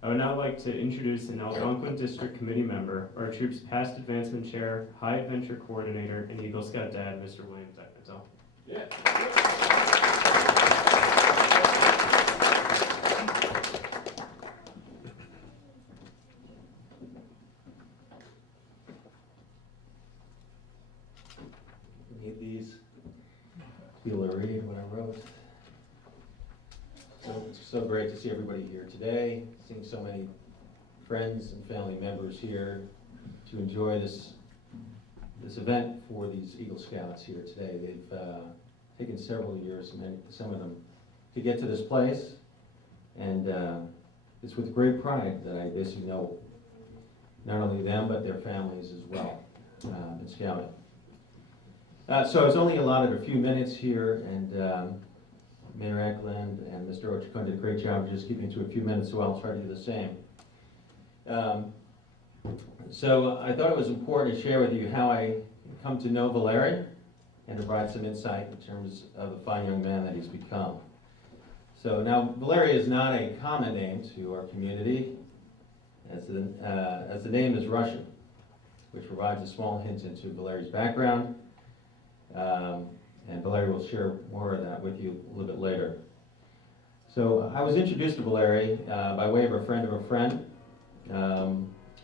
I would now like to introduce an Algonquin District Committee member, our troop's past advancement chair, high adventure coordinator, and Eagle Scout dad, Mr. William Technitel. Yeah. Need these. Be able to read what I wrote. So it's so great to see everybody here today, seeing so many friends and family members here to enjoy this event for these Eagle Scouts here today. They've taken several years, some of them, to get to this place, and it's with great pride that I basically know not only them but their families as well in scouting. So I was only allotted a few minutes here, and Mayor Eklund and Mr. Ochakon did a great job of just keeping to a few minutes, so I'll try to do the same. So I thought it was important to share with you how I come to know Valeriy and to provide some insight in terms of the fine young man that he's become. So now, Valeriy is not a common name to our community, as the name is Russian, which provides a small hint into Valeri's background. And Valeriy will share more of that with you a little bit later. So I was introduced to Valeriy by way of a friend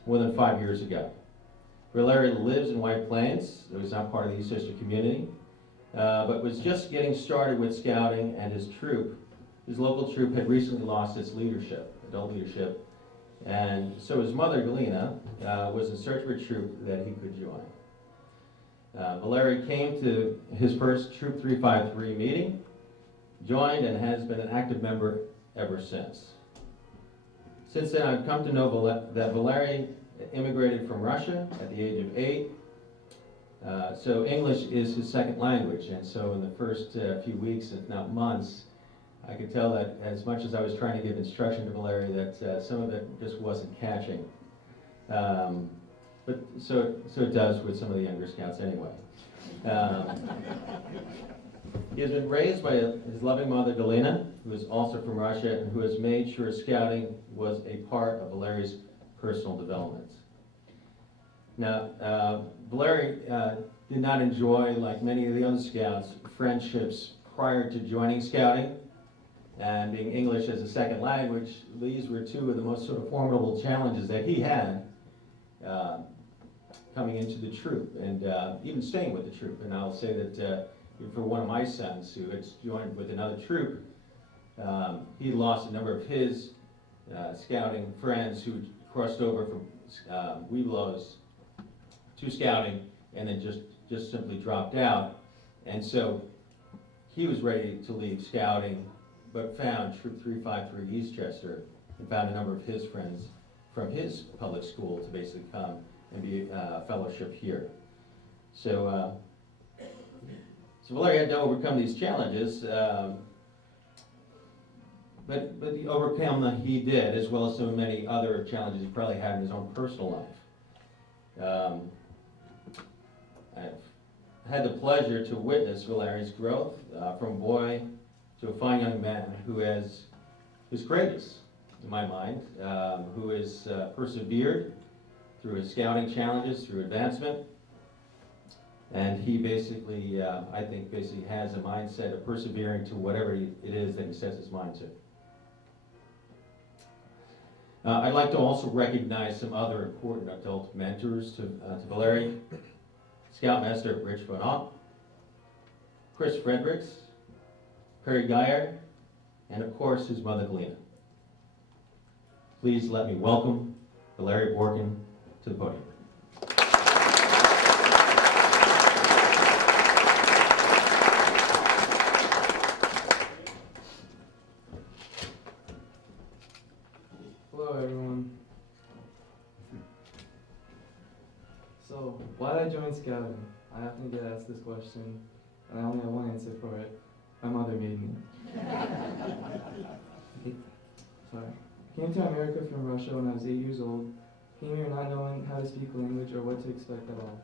more than 5 years ago. Valeriy lives in White Plains, so he's not part of the Eastchester community, but was just getting started with scouting, and his troop, his local troop, had recently lost its leadership, adult leadership, and so his mother, Galena, was in search of a troop that he could join. Valeriy came to his first Troop 353 meeting, joined, and has been an active member ever since. Since then, I've come to know that Valeriy immigrated from Russia at the age of 8. So English is his second language, and so in the first few weeks, if not months, I could tell that as much as I was trying to give instruction to Valeriy, that some of it just wasn't catching. But so it does with some of the younger scouts anyway. He has been raised by his loving mother, Galina, who is also from Russia and who has made sure scouting was a part of Valeriy's personal development. Now, Valeriy did not enjoy, like many of the other scouts, friendships prior to joining scouting. And being English as a second language, these were two of the most sort of formidable challenges that he had coming into the troop and even staying with the troop. And I'll say that for one of my sons who had joined with another troop, he lost a number of his scouting friends who crossed over from Webelos to scouting and then just simply dropped out. And so he was ready to leave scouting, but found Troop 353 Eastchester and found a number of his friends from his public school to basically come and be fellowship here. So, so Valeriy had to overcome these challenges, but the overcome that he did, as well as so many other challenges he probably had in his own personal life. I've had the pleasure to witness Valeriy's growth from boy to a fine young man who's courageous, in my mind, who has persevered through his scouting challenges, through advancement, and he basically, I think, basically has a mindset of persevering to whatever it is that he sets his mind to. I'd like to also recognize some other important adult mentors to Valeriy. Scoutmaster Rich Vohnout, Chris Fredericks, Perry Geyer, and of course his mother Galina. Please let me welcome Valeriy Borkun to the podium. Hello everyone. So, why did I join scouting? I often get asked this question, and I only have one answer for it. My mother made me. Sorry. I came to America from Russia when I was 8 years old. Came here not knowing how to speak language or what to expect at all.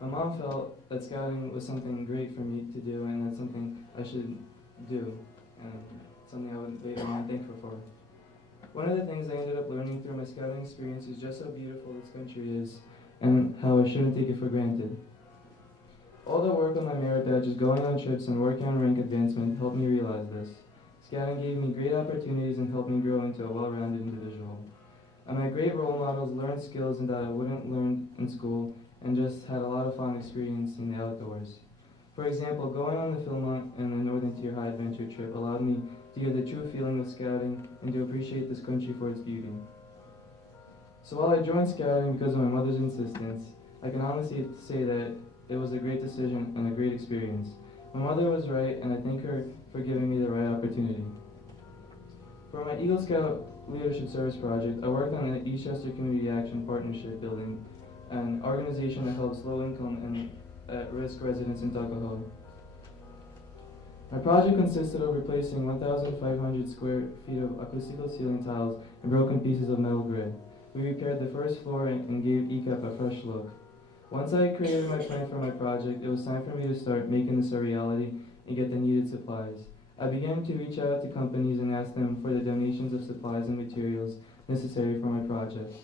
My mom felt that scouting was something great for me to do, and that's something I should do, and something I would later on thankful for. One of the things I ended up learning through my scouting experience is just how beautiful this country is, and how I shouldn't take it for granted. All the work on my merit badges, going on trips, and working on rank advancement helped me realize this. Scouting gave me great opportunities and helped me grow into a well-rounded individual. I met great role models, learned skills that I wouldn't learn in school, and just had a lot of fun experiencing the outdoors. For example, going on the Philmont and the Northern Tier High Adventure trip allowed me to get the true feeling of scouting and to appreciate this country for its beauty. So while I joined scouting because of my mother's insistence, I can honestly say that it was a great decision and a great experience. My mother was right, and I thank her for giving me the right opportunity. For my Eagle Scout Leadership Service project, I worked on the Eastchester Community Action Partnership building, an organization that helps low-income and at-risk residents in Tuckahoe. My project consisted of replacing 1,500 square feet of acoustical ceiling tiles and broken pieces of metal grid. We repaired the first floor and gave ECAP a fresh look. Once I created my plan for my project, it was time for me to start making this a reality and get the needed supplies. I began to reach out to companies and ask them for the donations of supplies and materials necessary for my project.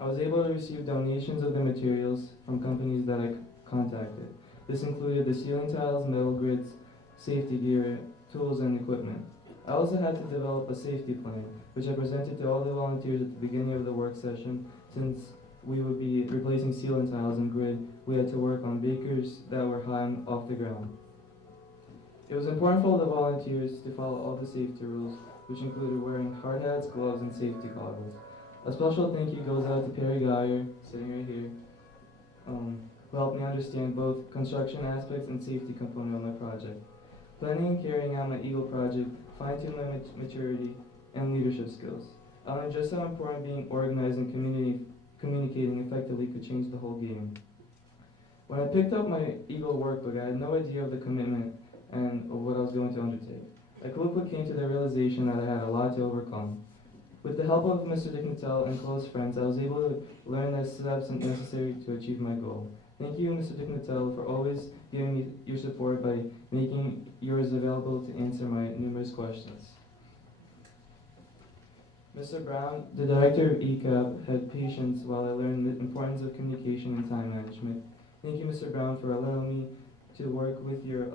I was able to receive donations of the materials from companies that I contacted. This included the ceiling tiles, metal grids, safety gear, tools, and equipment. I also had to develop a safety plan, which I presented to all the volunteers at the beginning of the work session. Since we would be replacing ceiling tiles and grid, we had to work on breakers that were high off the ground. It was important for the volunteers to follow all the safety rules, which included wearing hard hats, gloves, and safety goggles. A special thank you goes out to Perry Geyer, sitting right here, who helped me understand both construction aspects and safety component of my project. Planning and carrying out my Eagle project fine-tuned my maturity and leadership skills. I learned just how important being organized and communicating effectively could change the whole game. When I picked up my Eagle workbook, I had no idea of the commitment and of what I was going to undertake. I quickly came to the realization that I had a lot to overcome. With the help of Mr. Dicknatell and close friends, I was able to learn the steps necessary to achieve my goal. Thank you, Mr. Dicknatell, for always giving me your support by making yours available to answer my numerous questions. Mr. Brown, the director of ECAP, had patience while I learned the importance of communication and time management. Thank you, Mr. Brown, for allowing me to work with your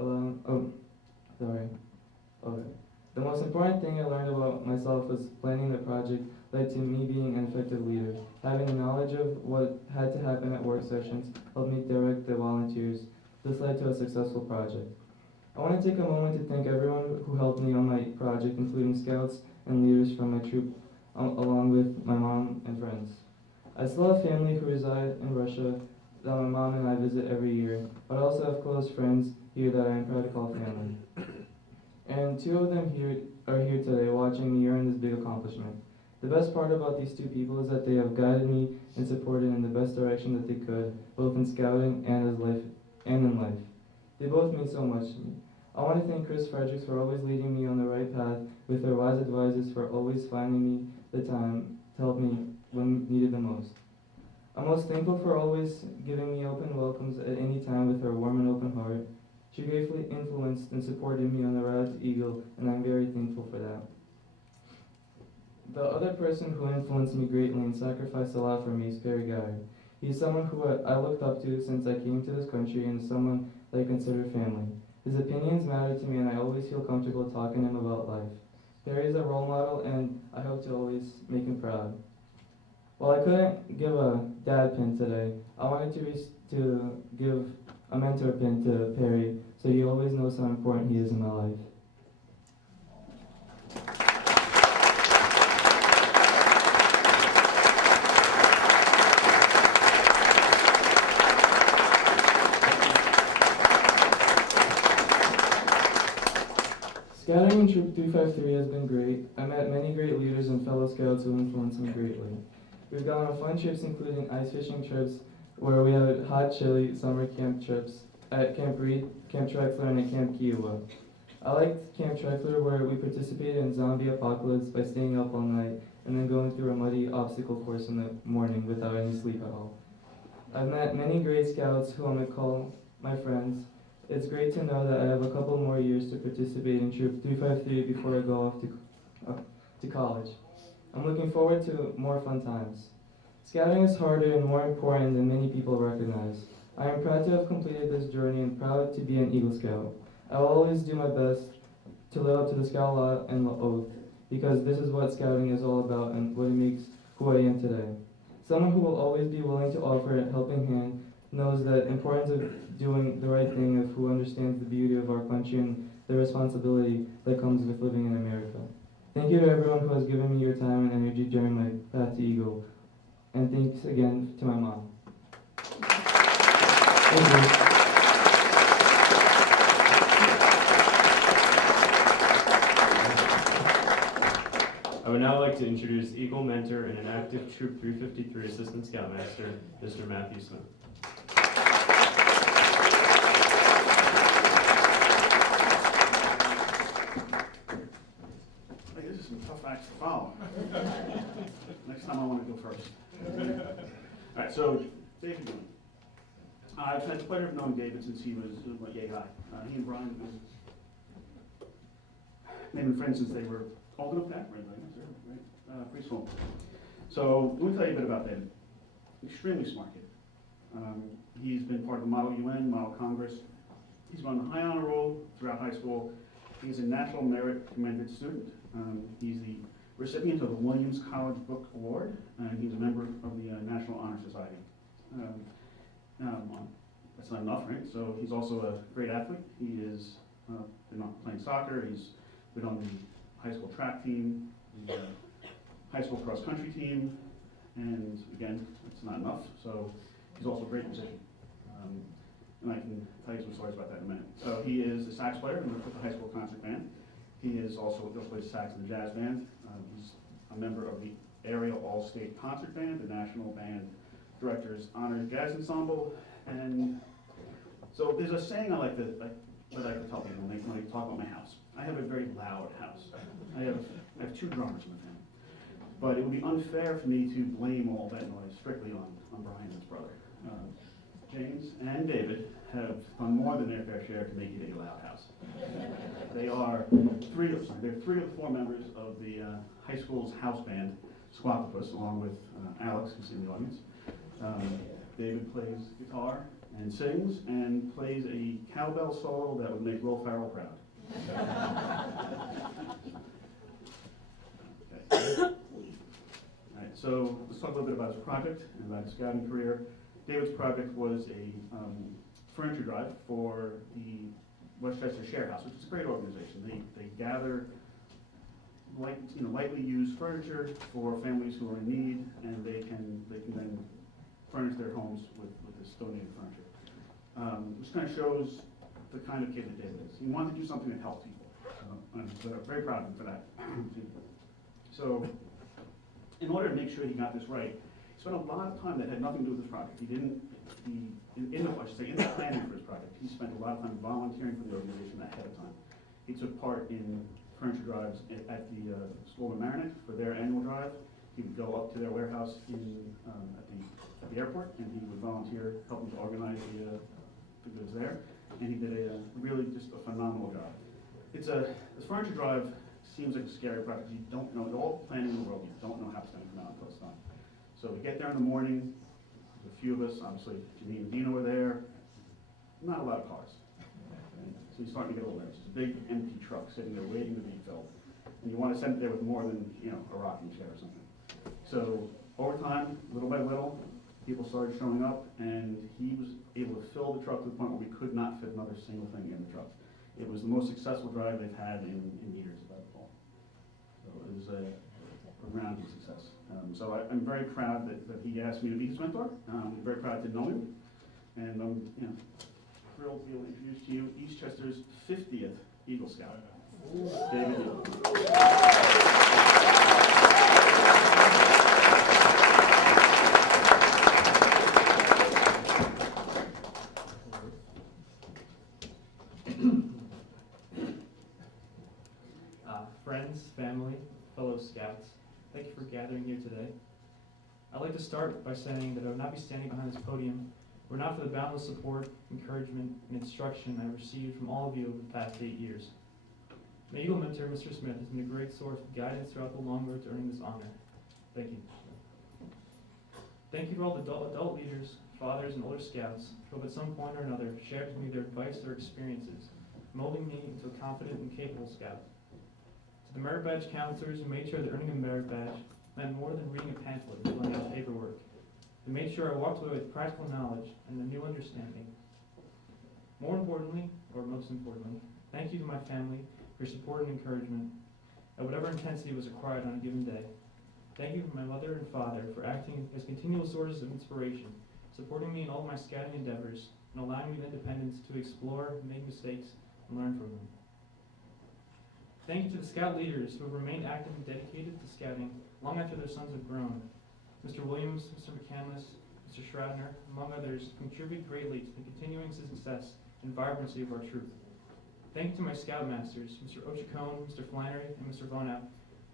The most important thing I learned about myself was planning the project led to me being an effective leader. Having the knowledge of what had to happen at work sessions helped me direct the volunteers. This led to a successful project. I want to take a moment to thank everyone who helped me on my project, including scouts and leaders from my troop, along with my mom and friends. I still have family who reside in Russia that my mom and I visit every year, but I also have close friends here that I am proud to call family. And two of them are here today watching me earn this big accomplishment. The best part about these two people is that they have guided me and supported in the best direction that they could, both in scouting and in life. They both mean so much to me. I want to thank Chris Fredericks for always leading me on the right path, with their wise advices for always finding me the time to help me when needed the most. I'm most thankful for always giving me open welcomes at any time with her warm and open heart. She gratefully influenced and supported me on the road to Eagle, and I'm very thankful for that. The other person who influenced me greatly and sacrificed a lot for me is Perry Guy. He's someone who I looked up to since I came to this country and is someone that I consider family. His opinions matter to me, and I always feel comfortable talking to him about life. Perry is a role model, and I hope to always make him proud. While I couldn't give a dad pin today, I wanted to give a mentor pin to Perry, so he always knows how important he is in my life. Scouting in Troop 353 has been great. I met many great leaders and fellow scouts who influenced me greatly. We've gone on fun trips including ice fishing trips, where we had hot chili summer camp trips at Camp Reed, Camp Trexler, and at Camp Kiowa. I liked Camp Trexler, where we participated in zombie apocalypse by staying up all night and then going through a muddy obstacle course in the morning without any sleep at all. I've met many great scouts who I might call my friends. It's great to know that I have a couple more years to participate in Troop 353 before I go off to college. I'm looking forward to more fun times. Scouting is harder and more important than many people recognize. I am proud to have completed this journey and proud to be an Eagle Scout. I will always do my best to live up to the Scout law and the oath, because this is what scouting is all about and what it makes who I am today. Someone who will always be willing to offer a helping hand knows the importance of doing the right thing, of who understands the beauty of our country and the responsibility that comes with living in America. Thank you to everyone who has given me your time and energy during my path to Eagle. And thanks again to my mom. Thank you. I would now like to introduce Eagle Mentor and an active Troop 353 Assistant Scoutmaster, Mr. Matthew Smyth. This is some tough acts to follow. Next time I want to go first. All right, so David Ewing. I've had the pleasure of knowing David since he was yay high. He and Brian they've been friends since they were old enough to act, right? Preschool. So let me tell you a bit about David. Extremely smart kid. He's been part of the Model UN, Model Congress. He's run the high honor roll throughout high school. He's a National Merit Commended Student. He's the recipient of the Williams College Book Award, and he's a member of the National Honor Society. That's not enough, right? So he's also a great athlete. He is been playing soccer. He's been on the high school track team, the high school cross country team, and again, it's not enough. So he's also a great musician. And I can tell you some stories about that in a minute. So he is a sax player in the high school concert band. He is also plays sax in the jazz band. He's a member of the area all-state concert band, the National Band Director's Honors Jazz Ensemble. And so there's a saying that I like to tell people when they talk about my house. I have a very loud house. I have 2 drummers in the family. But it would be unfair for me to blame all that noise strictly on Brian and his brother. James and David have done more than their fair share to make it a loud house. They're 3 of the 4 members of the high school's house band, Scoutmaster, along with Alex, who's in the audience. David plays guitar and sings and plays a cowbell solo that would make Will Ferrell proud. Okay. All right, so let's talk a little bit about his project and about his scouting career. David's project was a furniture drive for the Westchester Share House, which is a great organization. They gather lightly used furniture for families who are in need, and they can then furnish their homes with this donated furniture. This kind of shows the kind of kid that David is. He wanted to do something that helped people. I'm very proud of him for that. So, in order to make sure he got this right, he spent a lot of time that had nothing to do with this project. In the planning for his project, he spent a lot of time volunteering for the organization ahead of time. He took part in furniture drives at the school in Marinette for their annual drive. He would go up to their warehouse at the airport, and he would volunteer, helping to organize the goods there. And he did really just a phenomenal job. This furniture drive seems like a scary project. You don't know, all planning in the world, you don't know how it's going to come out until it's done. So we get there in the morning, there's a few of us, obviously Janine and Dina were there, not a lot of cars. Okay? So you're starting to get a little nervous. It's a big empty truck sitting there waiting to be filled. And you want to send it there with more than, a rocking chair or something. So over time, little by little, people started showing up, and he was able to fill the truck to the point where we could not fit another single thing in the truck. It was the most successful drive they've had in years at that point. So it was a resounding success. So I'm very proud that he asked me to be his mentor. I'm very proud to know him, and I'm thrilled to be able to introduce to you Eastchester's 50th Eagle Scout, David Ewing. Friends, family, fellow scouts, thank you for gathering here today. I'd like to start by saying that I would not be standing behind this podium were it not for the boundless support, encouragement, and instruction I received from all of you over the past 8 years. My Eagle mentor, Mr. Smyth, has been a great source of guidance throughout the long road to earning this honor. Thank you. Thank you to all the adult leaders, fathers, and older scouts who have at some point or another shared with me their advice or experiences, molding me into a confident and capable scout. To the merit badge counselors who made sure that earning a merit badge meant more than reading a pamphlet and filling out paperwork. They made sure I walked away with practical knowledge and a new understanding. More importantly, or most importantly, thank you to my family for your support and encouragement at whatever intensity was required on a given day. Thank you to my mother and father for acting as continual sources of inspiration, supporting me in all my scouting endeavors, and allowing me the independence to explore, make mistakes, and learn from them. Thank you to the scout leaders who have remained active and dedicated to scouting long after their sons have grown. Mr. Williams, Mr. McCandless, Mr. Schradner, among others, contribute greatly to the continuing success and vibrancy of our troop. Thank you to my Scoutmasters, Mr. Ochacone, Mr. Flannery, and Mr. Vohnout,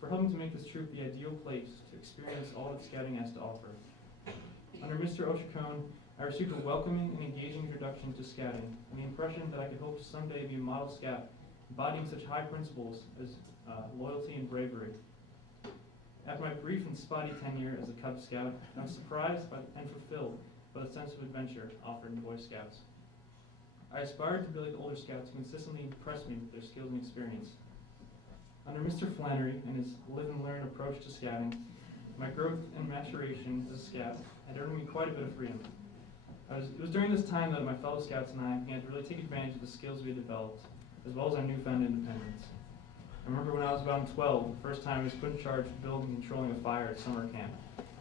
for helping to make this troop the ideal place to experience all that scouting has to offer. Under Mr. Ochacone, I received a welcoming and engaging introduction to scouting, and the impression that I could hope to someday be a model scout, embodying such high principles as loyalty and bravery. After my brief and spotty tenure as a Cub Scout, I was surprised and fulfilled by the sense of adventure offered in Boy Scouts. I aspired to be like the older Scouts who consistently impressed me with their skills and experience. Under Mr. Flannery and his live and learn approach to scouting, my growth and maturation as a Scout had earned me quite a bit of freedom. It was during this time that my fellow Scouts and I began to really take advantage of the skills we had developed, as well as our newfound independence. I remember when I was about 12, the first time I was put in charge of building and controlling a fire at summer camp.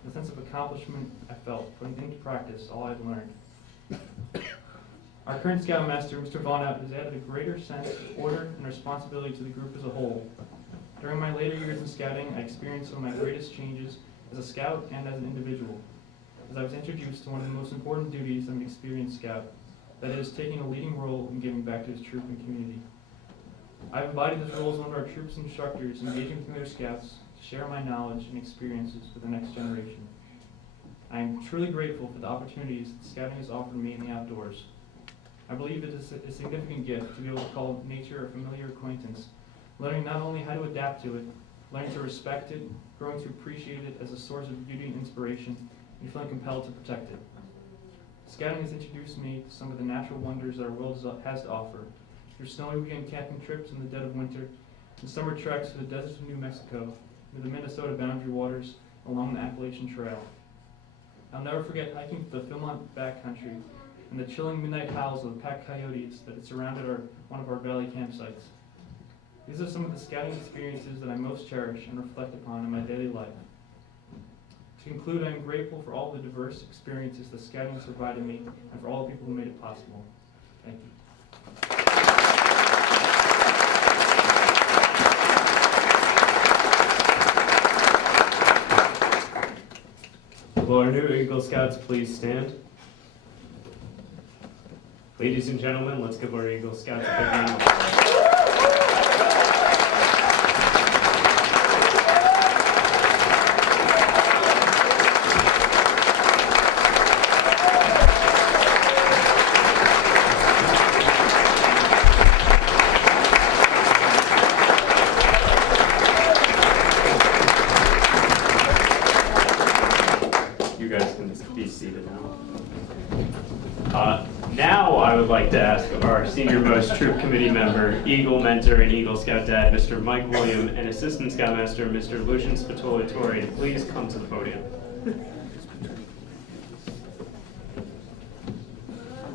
The sense of accomplishment I felt, putting into practice all I'd learned. Our current Scoutmaster, Mr. Vohnout, has added a greater sense of order and responsibility to the group as a whole. During my later years in scouting, I experienced some of my greatest changes as a scout and as an individual, as I was introduced to one of the most important duties of an experienced scout, that is, taking a leading role in giving back to his troop and community. I've embodied this role as one of our troop's instructors, engaging with other scouts to share my knowledge and experiences with the next generation. I am truly grateful for the opportunities that scouting has offered me in the outdoors. I believe it is a significant gift to be able to call nature a familiar acquaintance, learning not only how to adapt to it, learning to respect it, growing to appreciate it as a source of beauty and inspiration, and feeling compelled to protect it. Scouting has introduced me to some of the natural wonders that our world has to offer, through snowy weekend camping trips in the dead of winter, and summer treks to the deserts of New Mexico, to the Minnesota boundary waters, along the Appalachian Trail. I'll never forget hiking the Philmont backcountry and the chilling midnight howls of the pack coyotes that had surrounded one of our valley campsites. These are some of the scouting experiences that I most cherish and reflect upon in my daily life. To conclude, I am grateful for all the diverse experiences that scouting has provided me and for all the people who made it possible. Thank you. Will our new Eagle Scouts please stand? Ladies and gentlemen, let's give our Eagle Scouts a big round of applause. You guys can be seated now. Now I would like to ask our senior-most troop committee member, Eagle mentor, and Eagle Scout dad, Mr. Mike William, and Assistant Scoutmaster, Mr. Lucian Spatoli-Torre, to please come to the podium.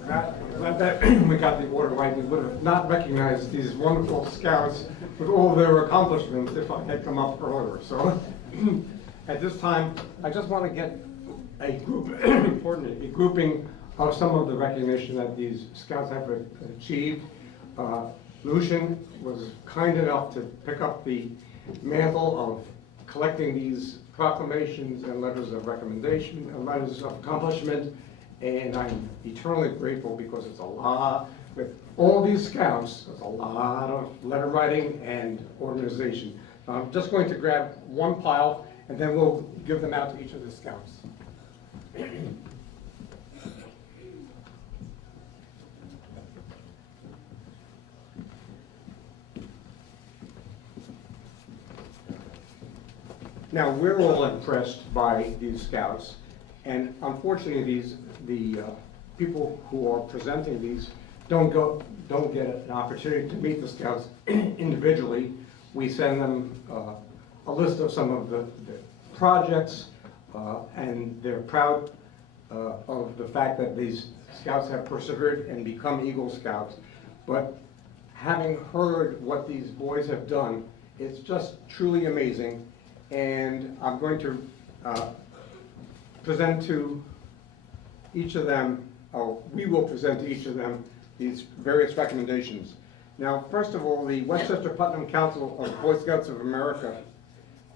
Glad that we got the order right. We would have not recognized these wonderful scouts with all their accomplishments if I had come up earlier. So at this time, I just want to get a grouping of some of the recognition that these scouts have achieved. Lucian was kind enough to pick up the mantle of collecting these proclamations and letters of recommendation and letters of accomplishment, and I'm eternally grateful because it's a lot, with all these scouts, there's a lot of letter writing and organization. I'm just going to grab one pile and then we'll give them out to each of the scouts. Now, we're all impressed by these scouts, and unfortunately, the people who are presenting these don't get an opportunity to meet the scouts individually. We send them a list of some of the projects, and they're proud of the fact that these scouts have persevered and become Eagle Scouts. But having heard what these boys have done, it's just truly amazing. And I'm going to present to each of them, or we will present to each of them, these various recommendations. Now, first of all, the Westchester Putnam Council of Boy Scouts of America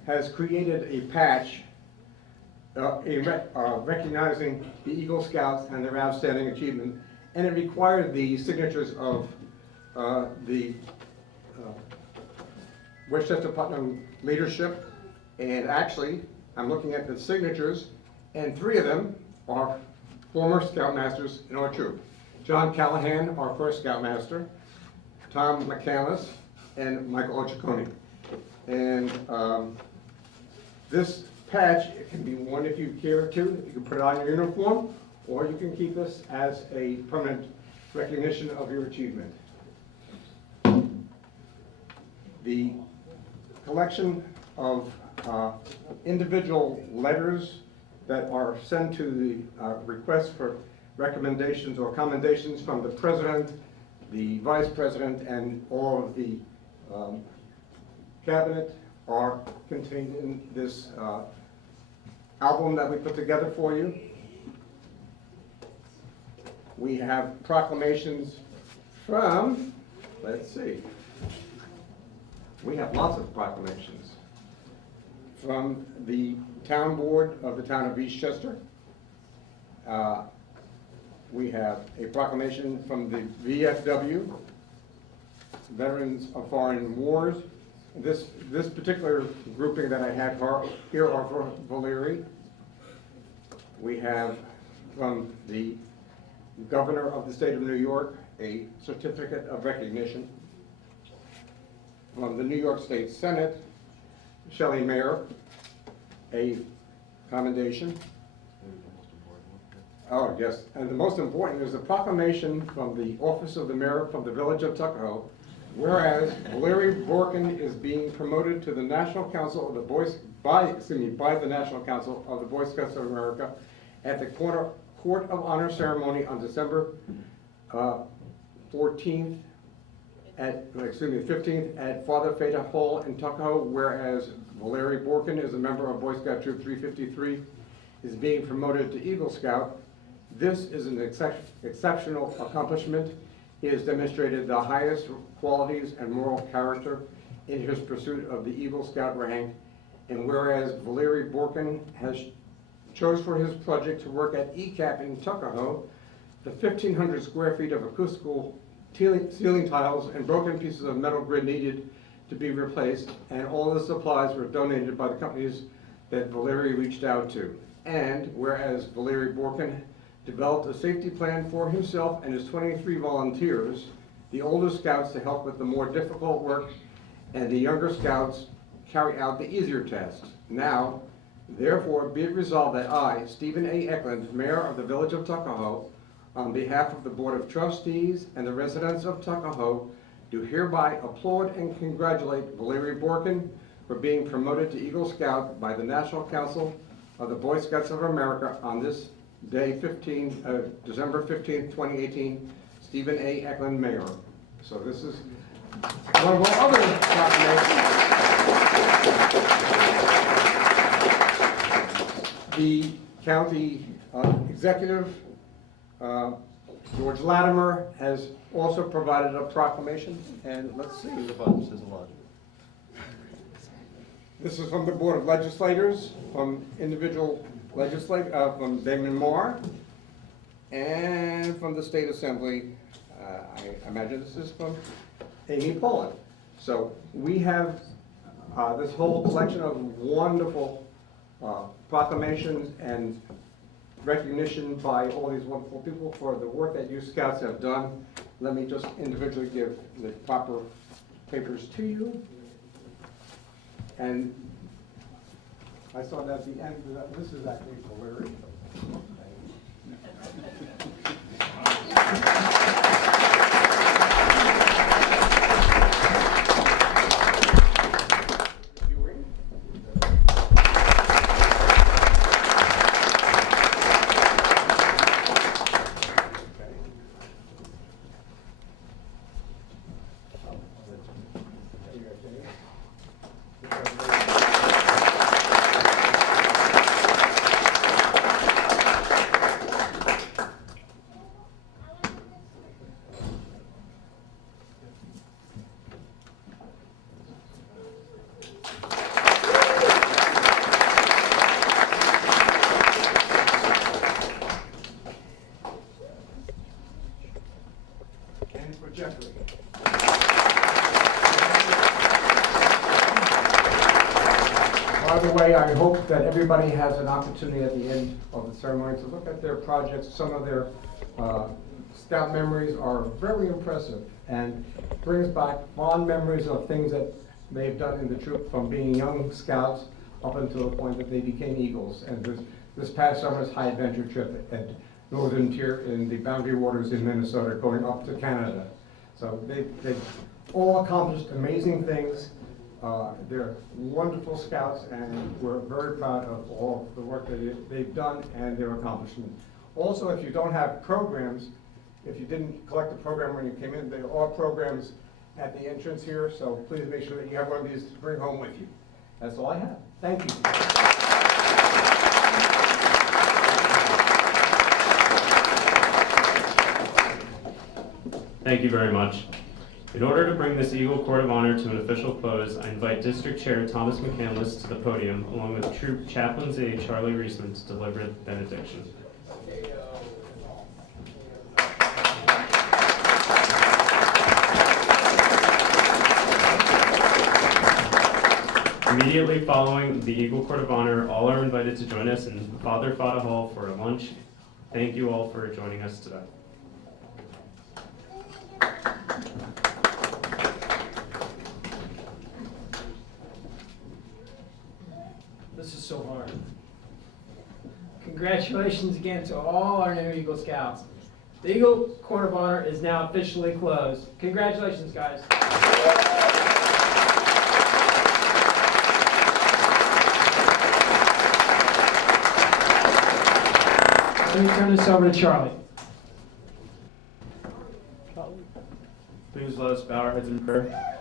has created a patch recognizing the Eagle Scouts and their outstanding achievement, and it required the signatures of the Westchester Putnam leadership. And actually, I'm looking at the signatures, and 3 of them are former Scoutmasters in our troop. John Callahan, our first Scoutmaster, Tom McCandless, and Michael Ochaconi. And this patch, it can be worn if you care to. You can put it on your uniform, or you can keep this as a permanent recognition of your achievement. The collection of individual letters that are sent to the request for recommendations or commendations from the President, the Vice President, and all of the Cabinet are contained in this album that we put together for you. We have proclamations from, let's see, we have lots of proclamations. From the town board of the town of Eastchester. We have a proclamation from the VFW, Veterans of Foreign Wars. This particular grouping that I had here are for Valeriy. We have from the governor of the state of New York a certificate of recognition. From the New York State Senate, Shelley Mayer, a commendation. Oh, yes, and the most important is a proclamation from the office of the mayor from the village of Tuckahoe, whereas Valeriy Borkun is being promoted to the National Council of the by the National Council of the Boy Scouts of America at the Court of Honor ceremony on December 15th at Father Feta Hall in Tuckahoe, whereas Valeriy Borkun is a member of Boy Scout Troop 353, is being promoted to Eagle Scout. This is an exceptional accomplishment. He has demonstrated the highest qualities and moral character in his pursuit of the Eagle Scout rank. And whereas Valeriy Borkun has chose for his project to work at ECAP in Tuckahoe, the 1,500 square feet of acoustical ceiling tiles and broken pieces of metal grid needed to be replaced, and all the supplies were donated by the companies that Valeriy reached out to. And whereas Valeriy Borkun developed a safety plan for himself and his 23 volunteers, the older scouts to help with the more difficult work, and the younger scouts carry out the easier tasks. Now, therefore, be it resolved that I, Stephen A. Eklund, Mayor of the Village of Tuckahoe, on behalf of the Board of Trustees and the residents of Tuckahoe, do hereby applaud and congratulate Valeriy Borkun for being promoted to Eagle Scout by the National Council of the Boy Scouts of America on this day, December 15th, 2018, Stephen A. Eklund, Mayor. So this is one of our other proclamations. The county executive, George Latimer, has also provided a proclamation, and let's see. This is from the Board of Legislators, from individual legislators, from Damon Moore, and from the State Assembly. I imagine this is from Amy Poletti. So we have this whole collection of wonderful proclamations and recognition by all these wonderful people for the work that you scouts have done. Let me just individually give the proper papers to you. And I saw that at the end, this is actually Valeriy. Ewing. And for Jeffery. By the way, I hope that everybody has an opportunity at the end of the ceremony to look at their projects. Some of their scout memories are very impressive and brings back fond memories of things that they've done in the troop from being young scouts up until the point that they became Eagles. And this past summer's high adventure trip at Northern Tier in the Boundary Waters in Minnesota, going up to Canada. So they've all accomplished amazing things. They're wonderful scouts, and we're very proud of all the work that they've done and their accomplishment. Also, if you don't have programs, if you didn't collect a program when you came in, there are programs at the entrance here, so please make sure that you have one of these to bring home with you. That's all I have. Thank you. Thank you very much. In order to bring this Eagle Court of Honor to an official close, I invite District Chair Thomas McCandless to the podium, along with Troop Chaplain's Aide Charlie Reisman to deliver the benediction. Immediately following the Eagle Court of Honor, all are invited to join us in Father Fata Hall for a lunch. Thank you all for joining us today. This is so hard. Congratulations again to all our new Eagle Scouts. The Eagle Court of Honor is now officially closed. Congratulations, guys. Let me turn this over to Charlie. Please let us bow our heads in prayer.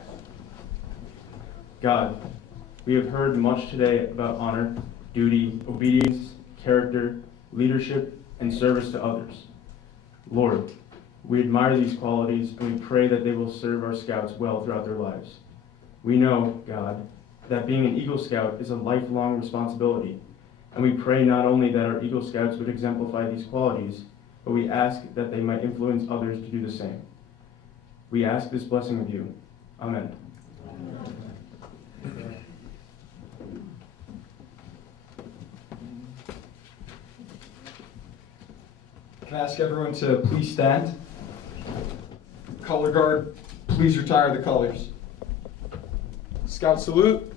God, we have heard much today about honor, duty, obedience, character, leadership, and service to others. Lord, we admire these qualities and we pray that they will serve our scouts well throughout their lives. We know, God, that being an Eagle Scout is a lifelong responsibility, and we pray not only that our Eagle Scouts would exemplify these qualities, but we ask that they might influence others to do the same. We ask this blessing of you. Amen. Can I ask everyone to please stand? Color guard, please retire the colors. Scout salute.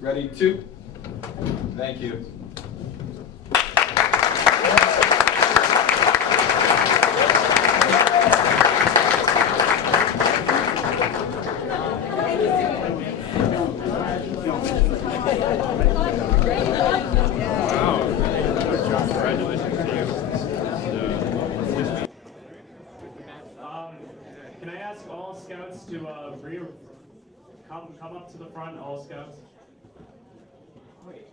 Ready, two. Thank you. Can I ask all scouts to come up to the front, all scouts? Wait.